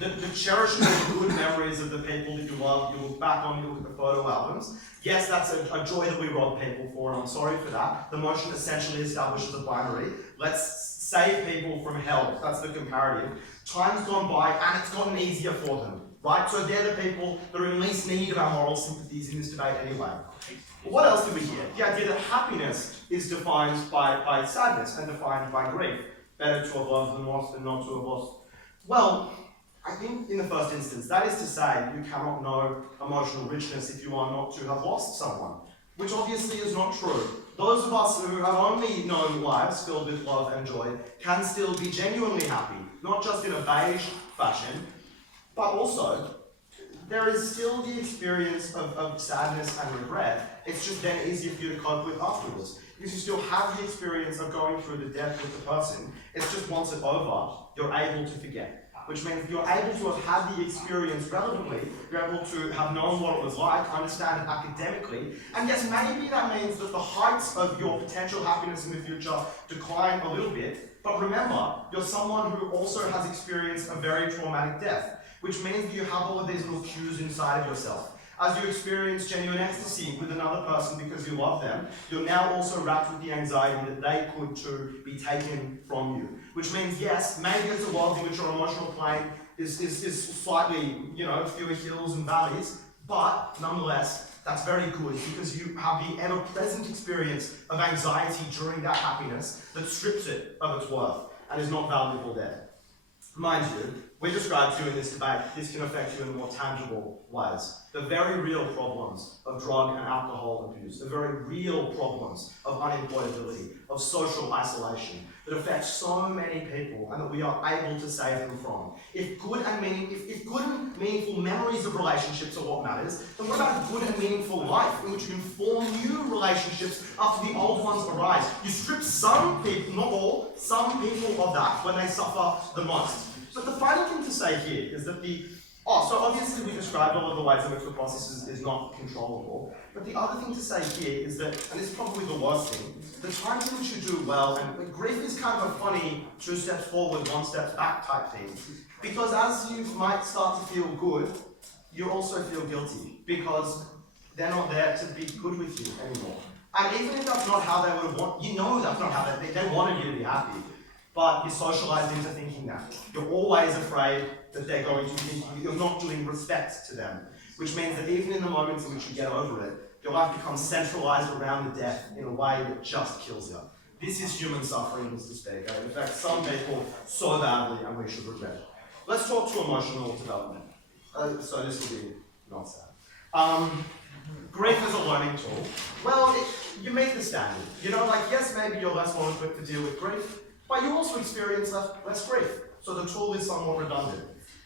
The cherishing of the good memories of the people that you love, you look back on, you look at the photo albums. Yes, that's a joy that we rob people for, and I'm sorry for that. The motion essentially establishes a binary. Let's save people from hell. That's the comparative. Time's gone by, and it's gotten easier for them, right? So they're the people that are in least need of our moral sympathies in this debate anyway. But what else do we hear? The idea that happiness is defined by sadness and defined by grief. Better to have loved than lost than not to have lost. Well, I think in the first instance, that is to say you cannot know emotional richness if you are not to have lost someone, which obviously is not true. Those of us who have only known lives filled with love and joy can still be genuinely happy, not just in a beige fashion, but also there is still the experience of sadness and regret. It's just then easier for you to cope with afterwards. Because you still have the experience of going through the death with the person. It's just once it's over, you're able to forget. Which means you're able to have had the experience relevantly, you're able to have known what it was like, understand it academically, and yes, maybe that means that the heights of your potential happiness in the future decline a little bit, but remember, you're someone who also has experienced a very traumatic death, which means that you have all of these little cues inside of yourself. As you experience genuine ecstasy with another person because you love them, you're now also wrapped with the anxiety that they could too be taken from you. Which means, yes, maybe it's a world in which your emotional plane is slightly, fewer hills and valleys, but nonetheless, that's very good because you have the ever-present experience of anxiety during that happiness that strips it of its worth and is not valuable there. Mind you, we described to you in this debate, this can affect you in more tangible ways. The very real problems of drug and alcohol abuse, the very real problems of unemployability, of social isolation, that affect so many people and that we are able to save them from. If good and meaningful memories of relationships are what matters, then what about a good and meaningful life in which you can form new relationships after the old ones arise? You strip some people, not all, some people of that when they suffer the most. But the final thing to say here is that so obviously we described all of the ways in which the process is not controllable, but the other thing to say here is that, and this is probably the worst thing, the times in which you do well, and grief is kind of a funny 2 steps forward, 1 step back type thing, because as you might start to feel good, you also feel guilty, because they're not there to be good with you anymore. And even if that's not how they would want, that's not how they wanted you to be happy. But you're socialized into thinking that. You're always afraid that they're going to think you're not doing respect to them. Which means that even in the moments in which you get over it, your life becomes centralized around the death in a way that just kills you. This is human suffering, Mr. Speaker. It affects some people so badly, and we should regret it. Let's talk to emotional development. So this will be not sad. Grief as a learning tool. Well, you meet the standard. Yes, maybe you're less well equipped to deal with grief, but you also experience less grief, so the tool is somewhat redundant.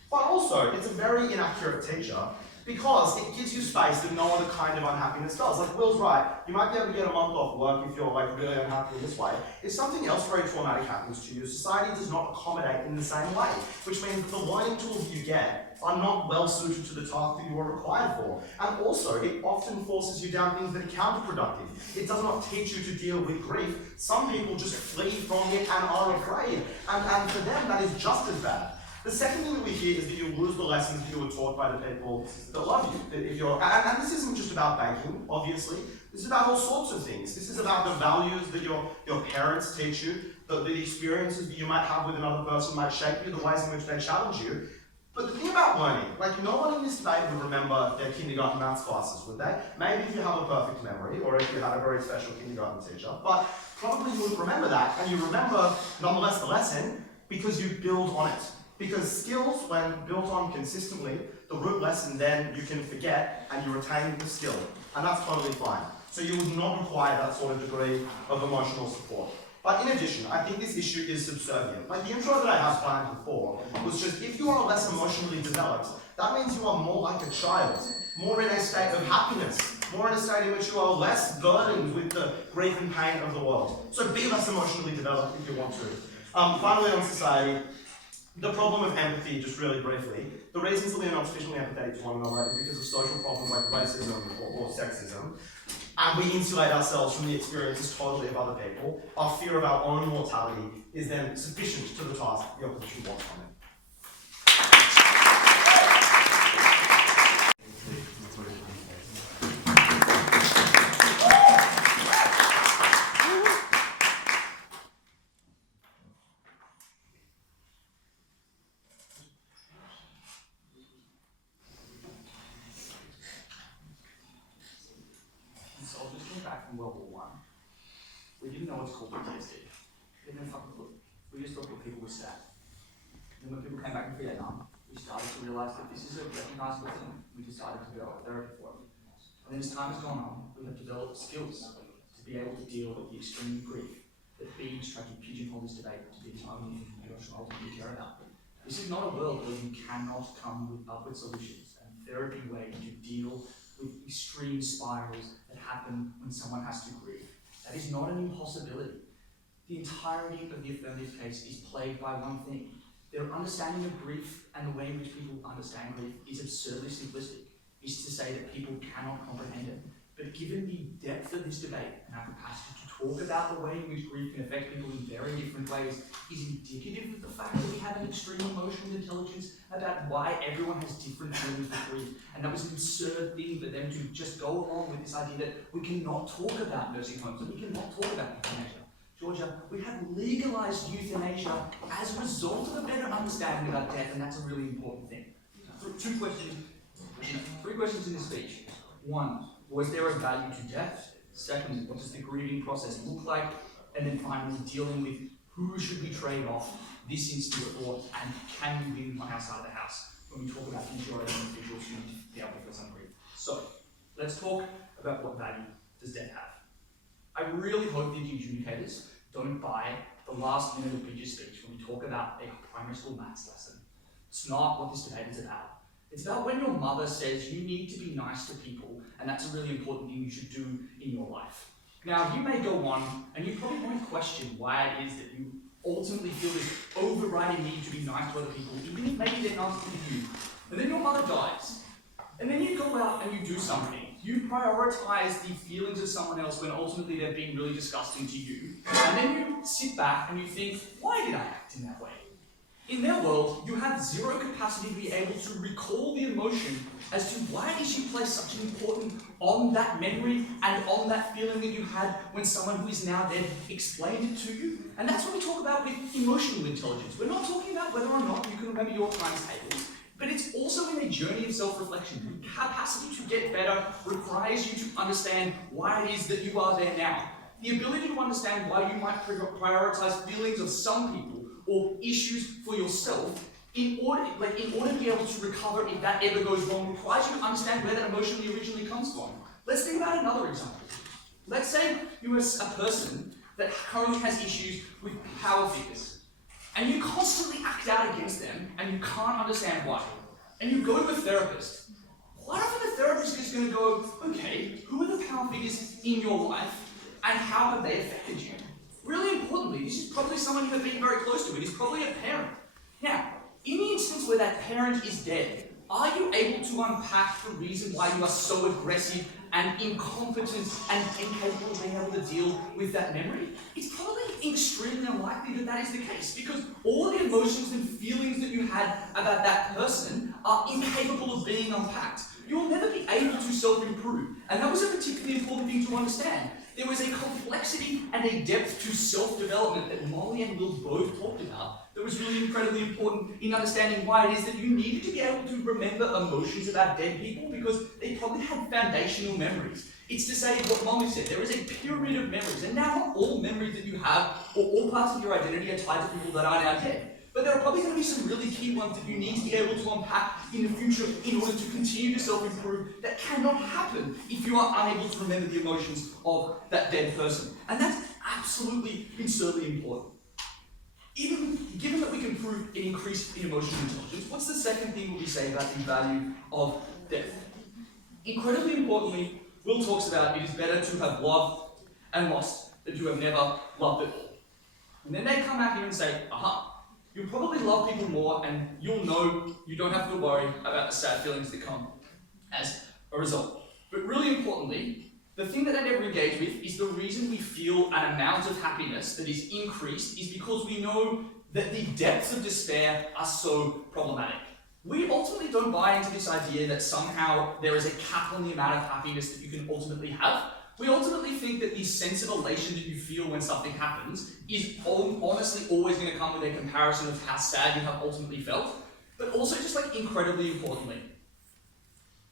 But also, it's a very inaccurate teacher because it gives you space that no other kind of unhappiness does. Like Will's right, you might be able to get a month off work if you're really unhappy in this way. If something else very traumatic happens to you, society does not accommodate in the same way, which means that the learning tools you get are not well suited to the task that you are required for. And also, it often forces you down things that are counterproductive. It does not teach you to deal with grief. Some people just flee from it and are afraid. And for them, that is just as bad. The second thing that we hear is that you lose the lessons that you were taught by the people that love you. That if you're, and this isn't just about banking, obviously. This is about all sorts of things. This is about the values that your parents teach you, the experiences that you might have with another person might shape you, the ways in which they challenge you. But the thing about learning, no one in this debate would remember their kindergarten maths classes, would they? Maybe if you have a perfect memory, or if you had a very special kindergarten teacher, but probably you wouldn't remember that, and you remember, nonetheless, the lesson, because you build on it. Because skills, when built on consistently, the root lesson then you can forget and you retain the skill. And that's totally fine. So you would not require that sort of degree of emotional support. But in addition, I think this issue is subservient. The intro that I have planned before was just, if you are less emotionally developed, that means you are more like a child, more in a state of happiness, more in a state in which you are less burdened with the grief and pain of the world. So be less emotionally developed if you want to. Finally on society, the problem of empathy, just really briefly, the reasons that we are not sufficiently empathetic to one another is because of social problems like racism or sexism, and we insulate ourselves from the experiences totally of other people. Our fear of our own mortality is then sufficient to the task the opposition wants from it. From World War I, we didn't know what's called PTSD. We didn't fucking clue. We just thought that people were sad. Then when people came back from Vietnam, we started to realise that this is a recognisable thing. We decided to develop therapy for it. And then as time has gone on, we have developed skills to be able to deal with the extreme grief that feeds trying to pigeonhole this debate to be the only thing you should ultimately care about. This is not a world where you cannot come with upward solutions and therapy ways to deal with extreme spirals that happen when someone has to grieve. That is not an impossibility. The entirety of the affirmative case is plagued by one thing. Their understanding of grief and the way in which people understand grief is absurdly simplistic. It's to say that people cannot comprehend it. But given the depth of this debate and our capacity to talk about the way in which grief can affect people in very different ways is indicative of the fact that we have an extreme emotional intelligence about why everyone has different feelings of grief. And that was an absurd thing for them to just go along with this idea that we cannot talk about nursing homes and we cannot talk about euthanasia. Georgia, we have legalised euthanasia as a result of a better understanding about death, and that's a really important thing. Three questions in this speech. One, was there a value to death? Secondly, what does the grieving process look like? And then finally, dealing with who should we trade off this instance for, and can we win on our side of the house when we talk about enduring individuals who need to be able to feel some grief. So, let's talk about what value does death have. I really hope that the adjudicators don't buy the last minute of Bridget's speech when we talk about a primary school maths lesson. It's not what this debate is about. It's about when your mother says you need to be nice to people, and that's a really important thing you should do in your life. Now, you may go on, and you probably won't question why it is that you ultimately feel this overriding need to be nice to other people, even if maybe they're nasty to you. And then your mother dies. And then you go out and you do something. You prioritize the feelings of someone else when ultimately they're being really disgusting to you. And then you sit back and you think, why did I act in that way? In their world, you have zero capacity to be able to recall the emotion as to why did you place such an importance on that memory and on that feeling that you had when someone who is now dead explained it to you. And that's what we talk about with emotional intelligence. We're not talking about whether or not you can remember your times tables, but it's also in a journey of self-reflection. The capacity to get better requires you to understand why it is that you are there now. The ability to understand why you might prioritize feelings of some people or issues for yourself in order to be able to recover if that ever goes wrong requires you to understand where that emotion originally comes from. Let's think about another example. Let's say you're a person that currently has issues with power figures, and you constantly act out against them, and you can't understand why. And you go to a therapist. Quite often the therapist is going to go, okay, who are the power figures in your life, and how have they affected you? Really importantly, this is probably someone you have been very close to. It is probably a parent. Now, in the instance where that parent is dead, are you able to unpack the reason why you are so aggressive and incompetent and incapable of being able to deal with that memory? It's probably extremely unlikely that that is the case, because all the emotions and feelings that you had about that person are incapable of being unpacked. You'll never be able to self-improve. And that was a particularly important thing to understand. There was a complexity and a depth to self-development that Mollie and Will both talked about that was really incredibly important in understanding why it is that you needed to be able to remember emotions about dead people, because they probably had foundational memories. It's to say what Mollie said, there is a pyramid of memories, and now not all memories that you have or all parts of your identity are tied to people that are now dead. But there are probably going to be some really key ones that you need to be able to unpack in the future in order to continue to self-improve that cannot happen if you are unable to remember the emotions of that dead person. And that's absolutely absurdly important. Even given that we can prove an increase in emotional intelligence, what's the second thing we say about the value of death? Incredibly importantly, Will talks about it is better to have loved and lost than to have never loved at all. And then they come out here and say, aha, you'll probably love people more, and you'll know you don't have to worry about the sad feelings that come as a result. But really importantly, the thing that they never engage with is the reason we feel an amount of happiness that is increased is because we know that the depths of despair are so problematic. We ultimately don't buy into this idea that somehow there is a cap on the amount of happiness that you can ultimately have. We ultimately think that the sense of elation that you feel when something happens is honestly always going to come with a comparison of how sad you have ultimately felt, but also just like incredibly importantly,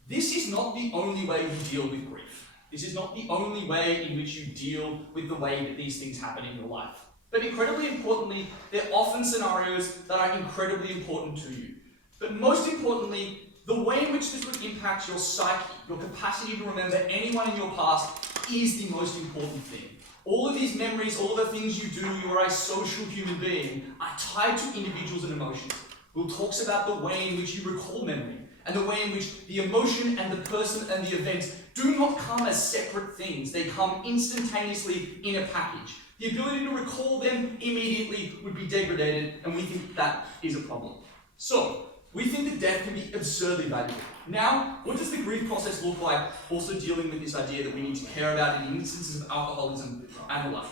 this is not the only way you deal with grief. This is not the only way in which you deal with the way that these things happen in your life. But incredibly importantly, they're often scenarios that are incredibly important to you. But most importantly, the way in which this would impact your psyche, your capacity to remember anyone in your past, is the most important thing. All of these memories, all of the things you do, you are a social human being, are tied to individuals and emotions. Will talks about the way in which you recall memory, and the way in which the emotion and the person and the event do not come as separate things. They come instantaneously in a package. The ability to recall them immediately would be degraded, and we think that is a problem. So, We think that death can be absurdly valuable. Now, what does the grief process look like also dealing with this idea that we need to care about in instances of alcoholism and the like?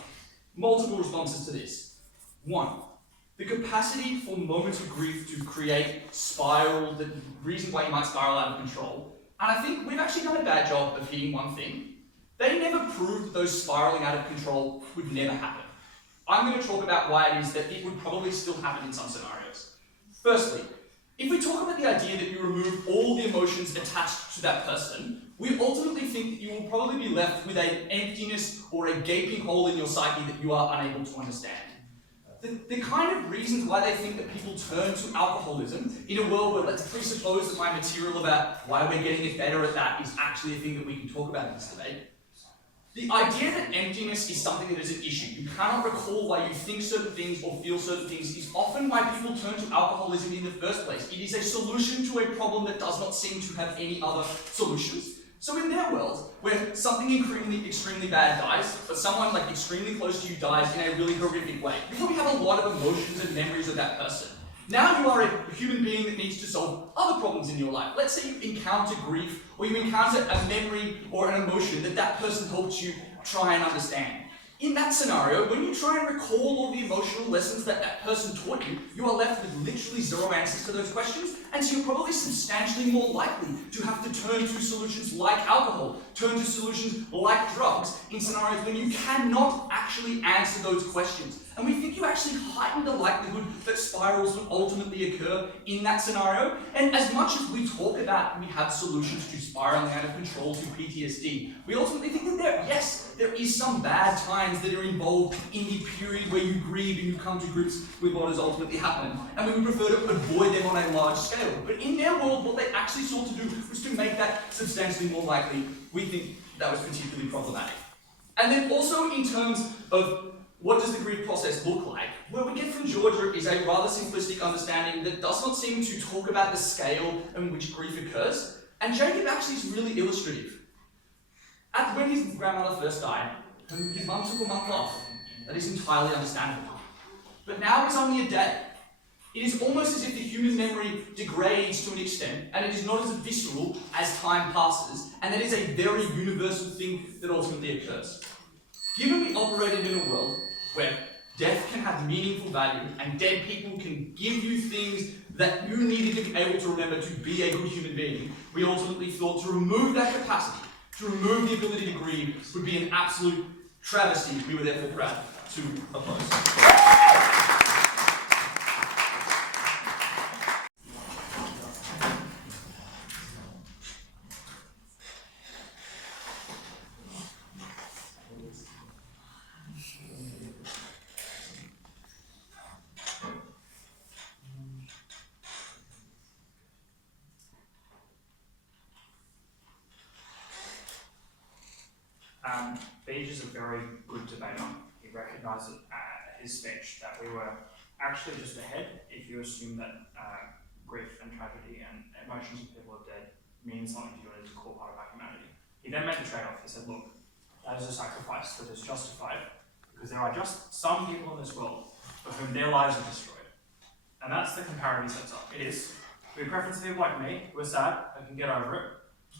Multiple responses to this. One, the capacity for moments of grief to create spiral, the reasons why you might spiral out of control. And I think we've actually done a bad job of hitting one thing. They never proved that those spiraling out of control would never happen. I'm going to talk about why it is that it would probably still happen in some scenarios. Firstly, if we talk about the idea that you remove all the emotions attached to that person, we ultimately think that you will probably be left with an emptiness or a gaping hole in your psyche that you are unable to understand. The kind of reasons why they think that people turn to alcoholism in a world where let's presuppose that my material about why we're getting it better at that is actually a thing that we can talk about in this debate. The idea that emptiness is something that is an issue, you cannot recall why you think certain things or feel certain things, is often why people turn to alcoholism in the first place. It is a solution to a problem that does not seem to have any other solutions. So in their world, where something extremely bad dies, but someone like extremely close to you dies in a really horrific way, you probably have a lot of emotions and memories of that person. Now you are a human being that needs to solve other problems in your life. Let's say you encounter grief, or you encounter a memory or an emotion that person helped you try and understand. In that scenario, when you try and recall all the emotional lessons that person taught you, you are left with literally zero answers to those questions, and so you're probably substantially more likely to have to turn to solutions like alcohol, turn to solutions like drugs, in scenarios when you cannot actually answer those questions. And we think you actually heighten the likelihood that spirals would ultimately occur in that scenario. And as much as we talk about we have solutions to spiraling out of control to PTSD, we ultimately think that there is some bad times that are involved in the period where you grieve and you come to grips with what has ultimately happened. And we would prefer to avoid them on a large scale. But in their world, what they actually sought to do was to make that substantially more likely. We think that was particularly problematic. And then also in terms of what does the grief process look like? What we get from Georgia is a rather simplistic understanding that does not seem to talk about the scale in which grief occurs. And Jacob actually is really illustrative. When his grandmother first died, his mum took a month off. That is entirely understandable. But now it's only a day. It is almost as if the human memory degrades to an extent, and it is not as visceral as time passes, and that is a very universal thing that ultimately occurs. Given we operated in a world where death can have meaningful value, and dead people can give you things that you needed to be able to remember to be a good human being, we ultimately thought to remove that capacity, to remove the ability to grieve, would be an absolute travesty. We were therefore proud to oppose. Beach is a very good debater. He recognised at his speech that we were actually just ahead if you assume that grief and tragedy and emotions of people who are dead mean something to you and is a core part of our humanity. He then made the trade-off. He said, look, that is a sacrifice that is justified because there are just some people in this world for whom their lives are destroyed. And that's the comparative he sets up. It is, do we preference people like me who are sad and can get over it,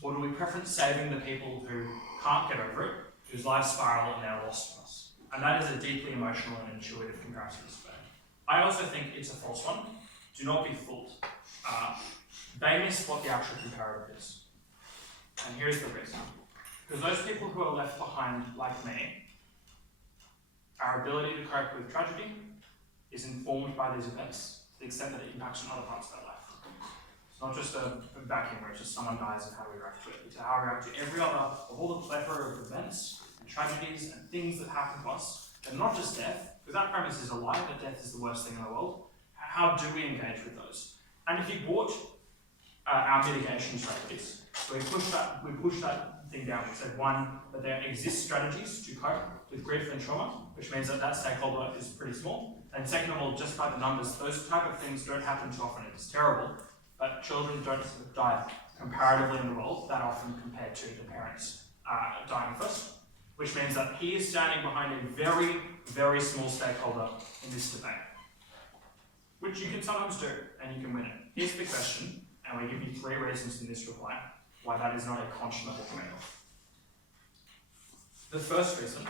or do we preference saving the people who can't get over it, whose lives spiral and they're lost from us? And that is a deeply emotional and intuitive comparison to spend. I also think it's a false one. Do not be fooled. They miss what the actual comparative is. And here's the reason. Because those people who are left behind, like me, our ability to cope with tragedy is informed by these events to the extent that it impacts on other parts of their life. It's not just a vacuum where it's just someone dies and how we react to it. It's how we react to every other, of all the plethora of events and tragedies and things that happen to us, and not just death, because that premise is a lie that death is the worst thing in the world. How do we engage with those? And if you bought our mitigation strategies, so we pushed that thing down. We said, one, that there exist strategies to cope with grief and trauma, which means that that stakeholder is pretty small. And second of all, just by the numbers, those type of things don't happen too often. It's terrible. But children don't die comparatively in the world that often compared to the parents dying first, which means that he is standing behind a very, very small stakeholder in this debate. Which which you can sometimes do, and you can win it. Here's the question, and we give you 3 reasons in this reply why that is not a conscionable trade-off. The first reason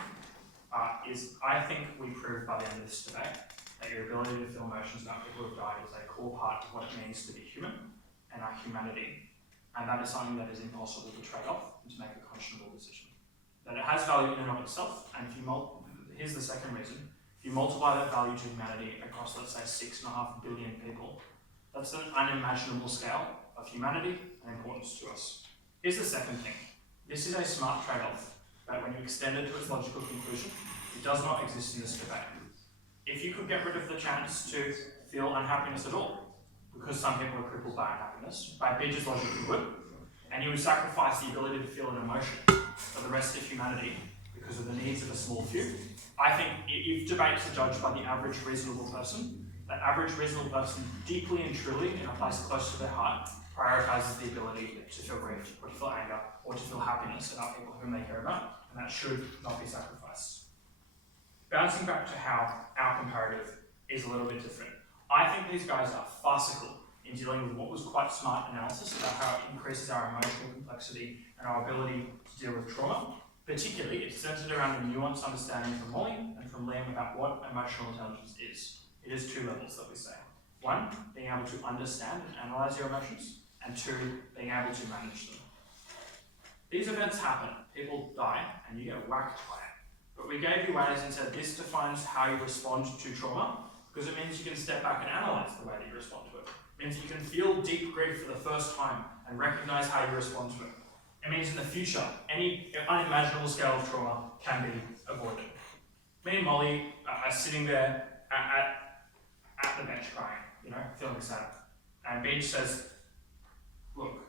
is I think we proved by the end of this debate that your ability to feel emotions about people who have died is a core part of what it means to be human and our humanity. And that is something that is impossible to trade off and to make a conscionable decision. That it has value in and of itself, and if you here's the second reason. If you multiply that value to humanity across, let's say, 6.5 billion people, that's an unimaginable scale of humanity and importance to us. Here's the second thing. This is a smart trade-off, but when you extend it to its logical conclusion, it does not exist in this debate. If you could get rid of the chance to feel unhappiness at all, because some people are crippled by unhappiness, by Beach's logic you would, and you would sacrifice the ability to feel an emotion for the rest of humanity because of the needs of a small few, I think if debates are judged by the average reasonable person, that average reasonable person deeply and truly, in a place close to their heart, prioritises the ability to feel grief, or to feel anger, or to feel happiness about people whom they care about, and that should not be sacrificed. Bouncing back to how our comparative is a little bit different. I think these guys are farcical in dealing with what was quite smart analysis about how it increases our emotional complexity and our ability to deal with trauma. Particularly, it's centered around a nuanced understanding from Mollie and from Liam about what emotional intelligence is. It is 2 levels that we say. 1, being able to understand and analyze your emotions, and 2, being able to manage them. These events happen, people die, and you get whacked by it. But we gave you ways and said this defines how you respond to trauma, because it means you can step back and analyze the way that you respond to it. It means you can feel deep grief for the first time and recognize how you respond to it. It means in the future, any unimaginable scale of trauma can be avoided. Me and Mollie are sitting there at the bench crying, feeling sad. And Beach says, look,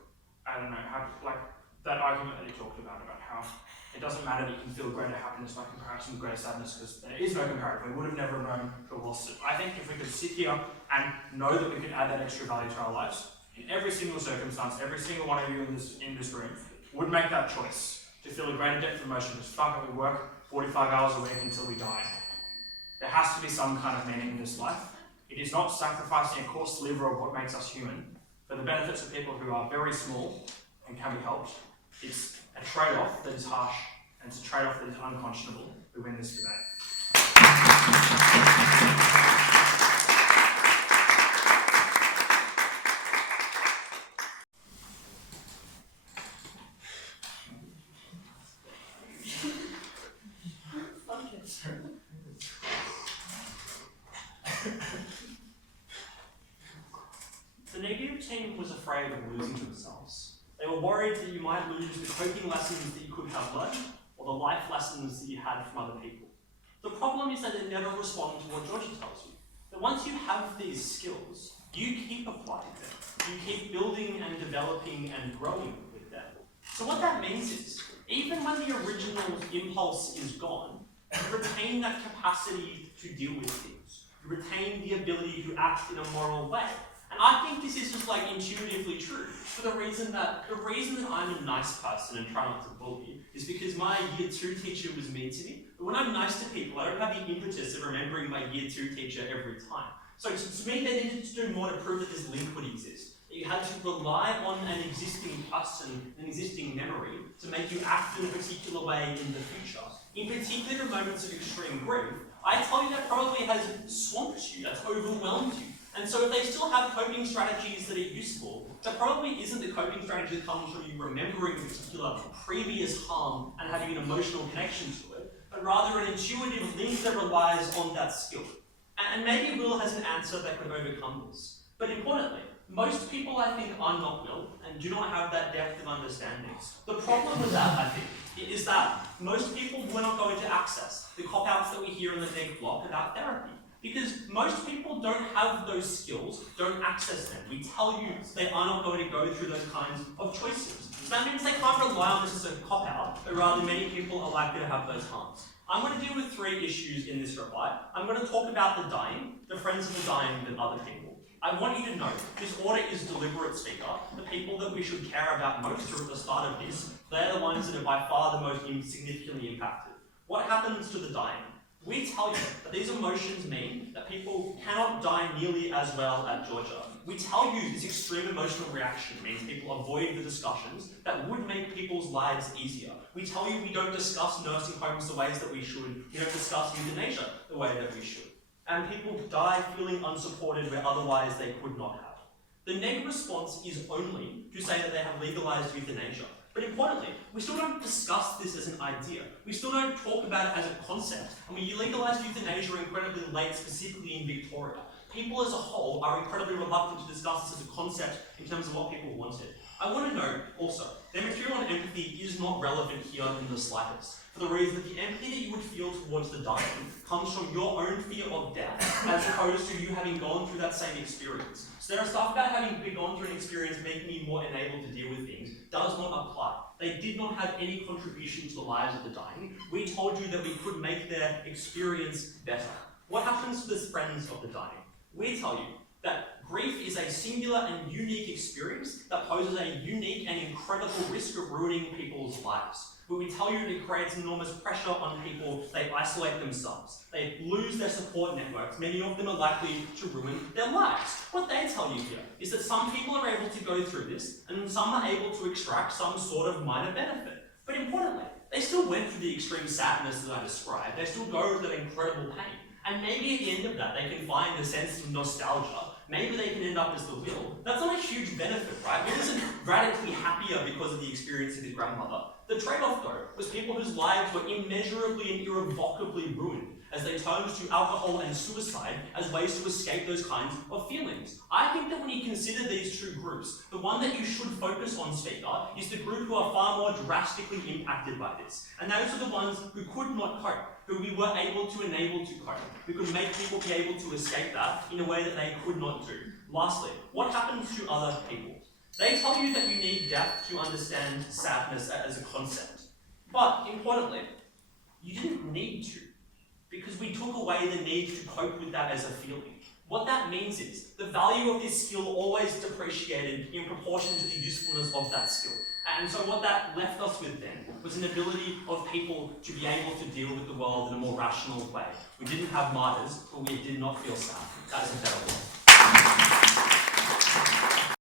I don't know, like that argument that he talked about how it doesn't matter that you can feel greater happiness by comparison with greater sadness, because there is no comparative. We would have never known to have lost it. I think if we could sit here and know that we could add that extra value to our lives, in every single circumstance, every single one of you in this room would make that choice to feel a greater depth of emotion. Just fuck it, we work 45 hours a week until we die. There has to be some kind of meaning in this life. It is not sacrificing a core sliver of what makes us human for the benefits of people who are very small and can be helped. It's a trade-off that is harsh, and it's a trade-off that is unconscionable. We win this debate. The negative team was afraid of losing themselves. They were worried that you might lose the coping lessons that you could have learned, or the life lessons that you had from other people. The problem is that they never respond to what Georgie tells you. That once you have these skills, you keep applying them. You keep building and developing and growing with them. So what that means is, even when the original impulse is gone, you retain that capacity to deal with things. You retain the ability to act in a moral way. And I think this is just like intuitively true, for the reason that I'm a nice person and try not to bully is because my year 2 teacher was mean to me. But when I'm nice to people, I don't have the impetus of remembering my year 2 teacher every time. So to me, they needed to do more to prove that this link would exist. That you had to rely on an existing person, an existing memory, to make you act in a particular way in the future. In particular moments of extreme grief, I tell you that probably has swamped you, that's overwhelmed you. And so if they still have coping strategies that are useful, that probably isn't the coping strategy that comes from you remembering a particular previous harm and having an emotional connection to it, but rather an intuitive link that relies on that skill. And maybe Will has an answer that could overcome this. But importantly, most people, I think, are not Will and do not have that depth of understanding. The problem with that, I think, is that most people were not going to access the cop-outs that we hear in the neg block about therapy. Because most people don't have those skills, don't access them. We tell you they are not going to go through those kinds of choices. So that means they can't rely on this as a cop-out, but rather many people are likely to have those harms. I'm going to deal with 3 issues in this reply. I'm going to talk about the dying, the friends of the dying, and other people. I want you to know, this order is deliberate, speaker. The people that we should care about most are at the start of this. They're the ones that are by far the most significantly impacted. What happens to the dying? We tell you that these emotions mean that people cannot die nearly as well at Georgia. We tell you this extreme emotional reaction means people avoid the discussions that would make people's lives easier. We tell you we don't discuss nursing homes the ways that we should. We don't discuss euthanasia the way that we should. And people die feeling unsupported where otherwise they could not have. The negative response is only to say that they have legalized euthanasia. But importantly, we still don't discuss this as an idea. We still don't talk about it as a concept. And we legalized euthanasia incredibly late, specifically in Victoria. People as a whole are incredibly reluctant to discuss this as a concept in terms of what people wanted. I want to note also, their material on empathy is not relevant here in the slightest, for the reason that the empathy that you would feel towards the dying comes from your own fear of death, as opposed to you having gone through that same experience. So there are stuff about having gone through an experience making me more enabled to deal with things does not apply. They did not have any contribution to the lives of the dying. We told you that we could make their experience better. What happens to the friends of the dying? We tell you that grief is a singular and unique experience that poses a unique and incredible risk of ruining people's lives. But we tell you that it creates enormous pressure on people. They isolate themselves. They lose their support networks. Many of them are likely to ruin their lives. What they tell you here is that some people are able to go through this, and some are able to extract some sort of minor benefit. But importantly, they still went through the extreme sadness that I described. They still go through that incredible pain. And maybe at the end of that, they can find a sense of nostalgia. Maybe they can end up as the Will. That's not a huge benefit, right? Will isn't radically happier because of the experience of his grandmother. The trade-off, though, was people whose lives were immeasurably and irrevocably ruined as they turned to alcohol and suicide as ways to escape those kinds of feelings. I think that when you consider these two groups, the one that you should focus on, speaker, is the group who are far more drastically impacted by this. And those are the ones who could not cope, who we were able to enable to cope, who could make people be able to escape that in a way that they could not do. Lastly, what happens to other people? They tell you that you need death to understand sadness as a concept. But, importantly, you didn't need to, because we took away the need to cope with that as a feeling. What that means is, the value of this skill always depreciated in proportion to the usefulness of that skill. And so what that left us with then was an ability of people to be able to deal with the world in a more rational way. We didn't have martyrs, but we did not feel sad. That is a better world.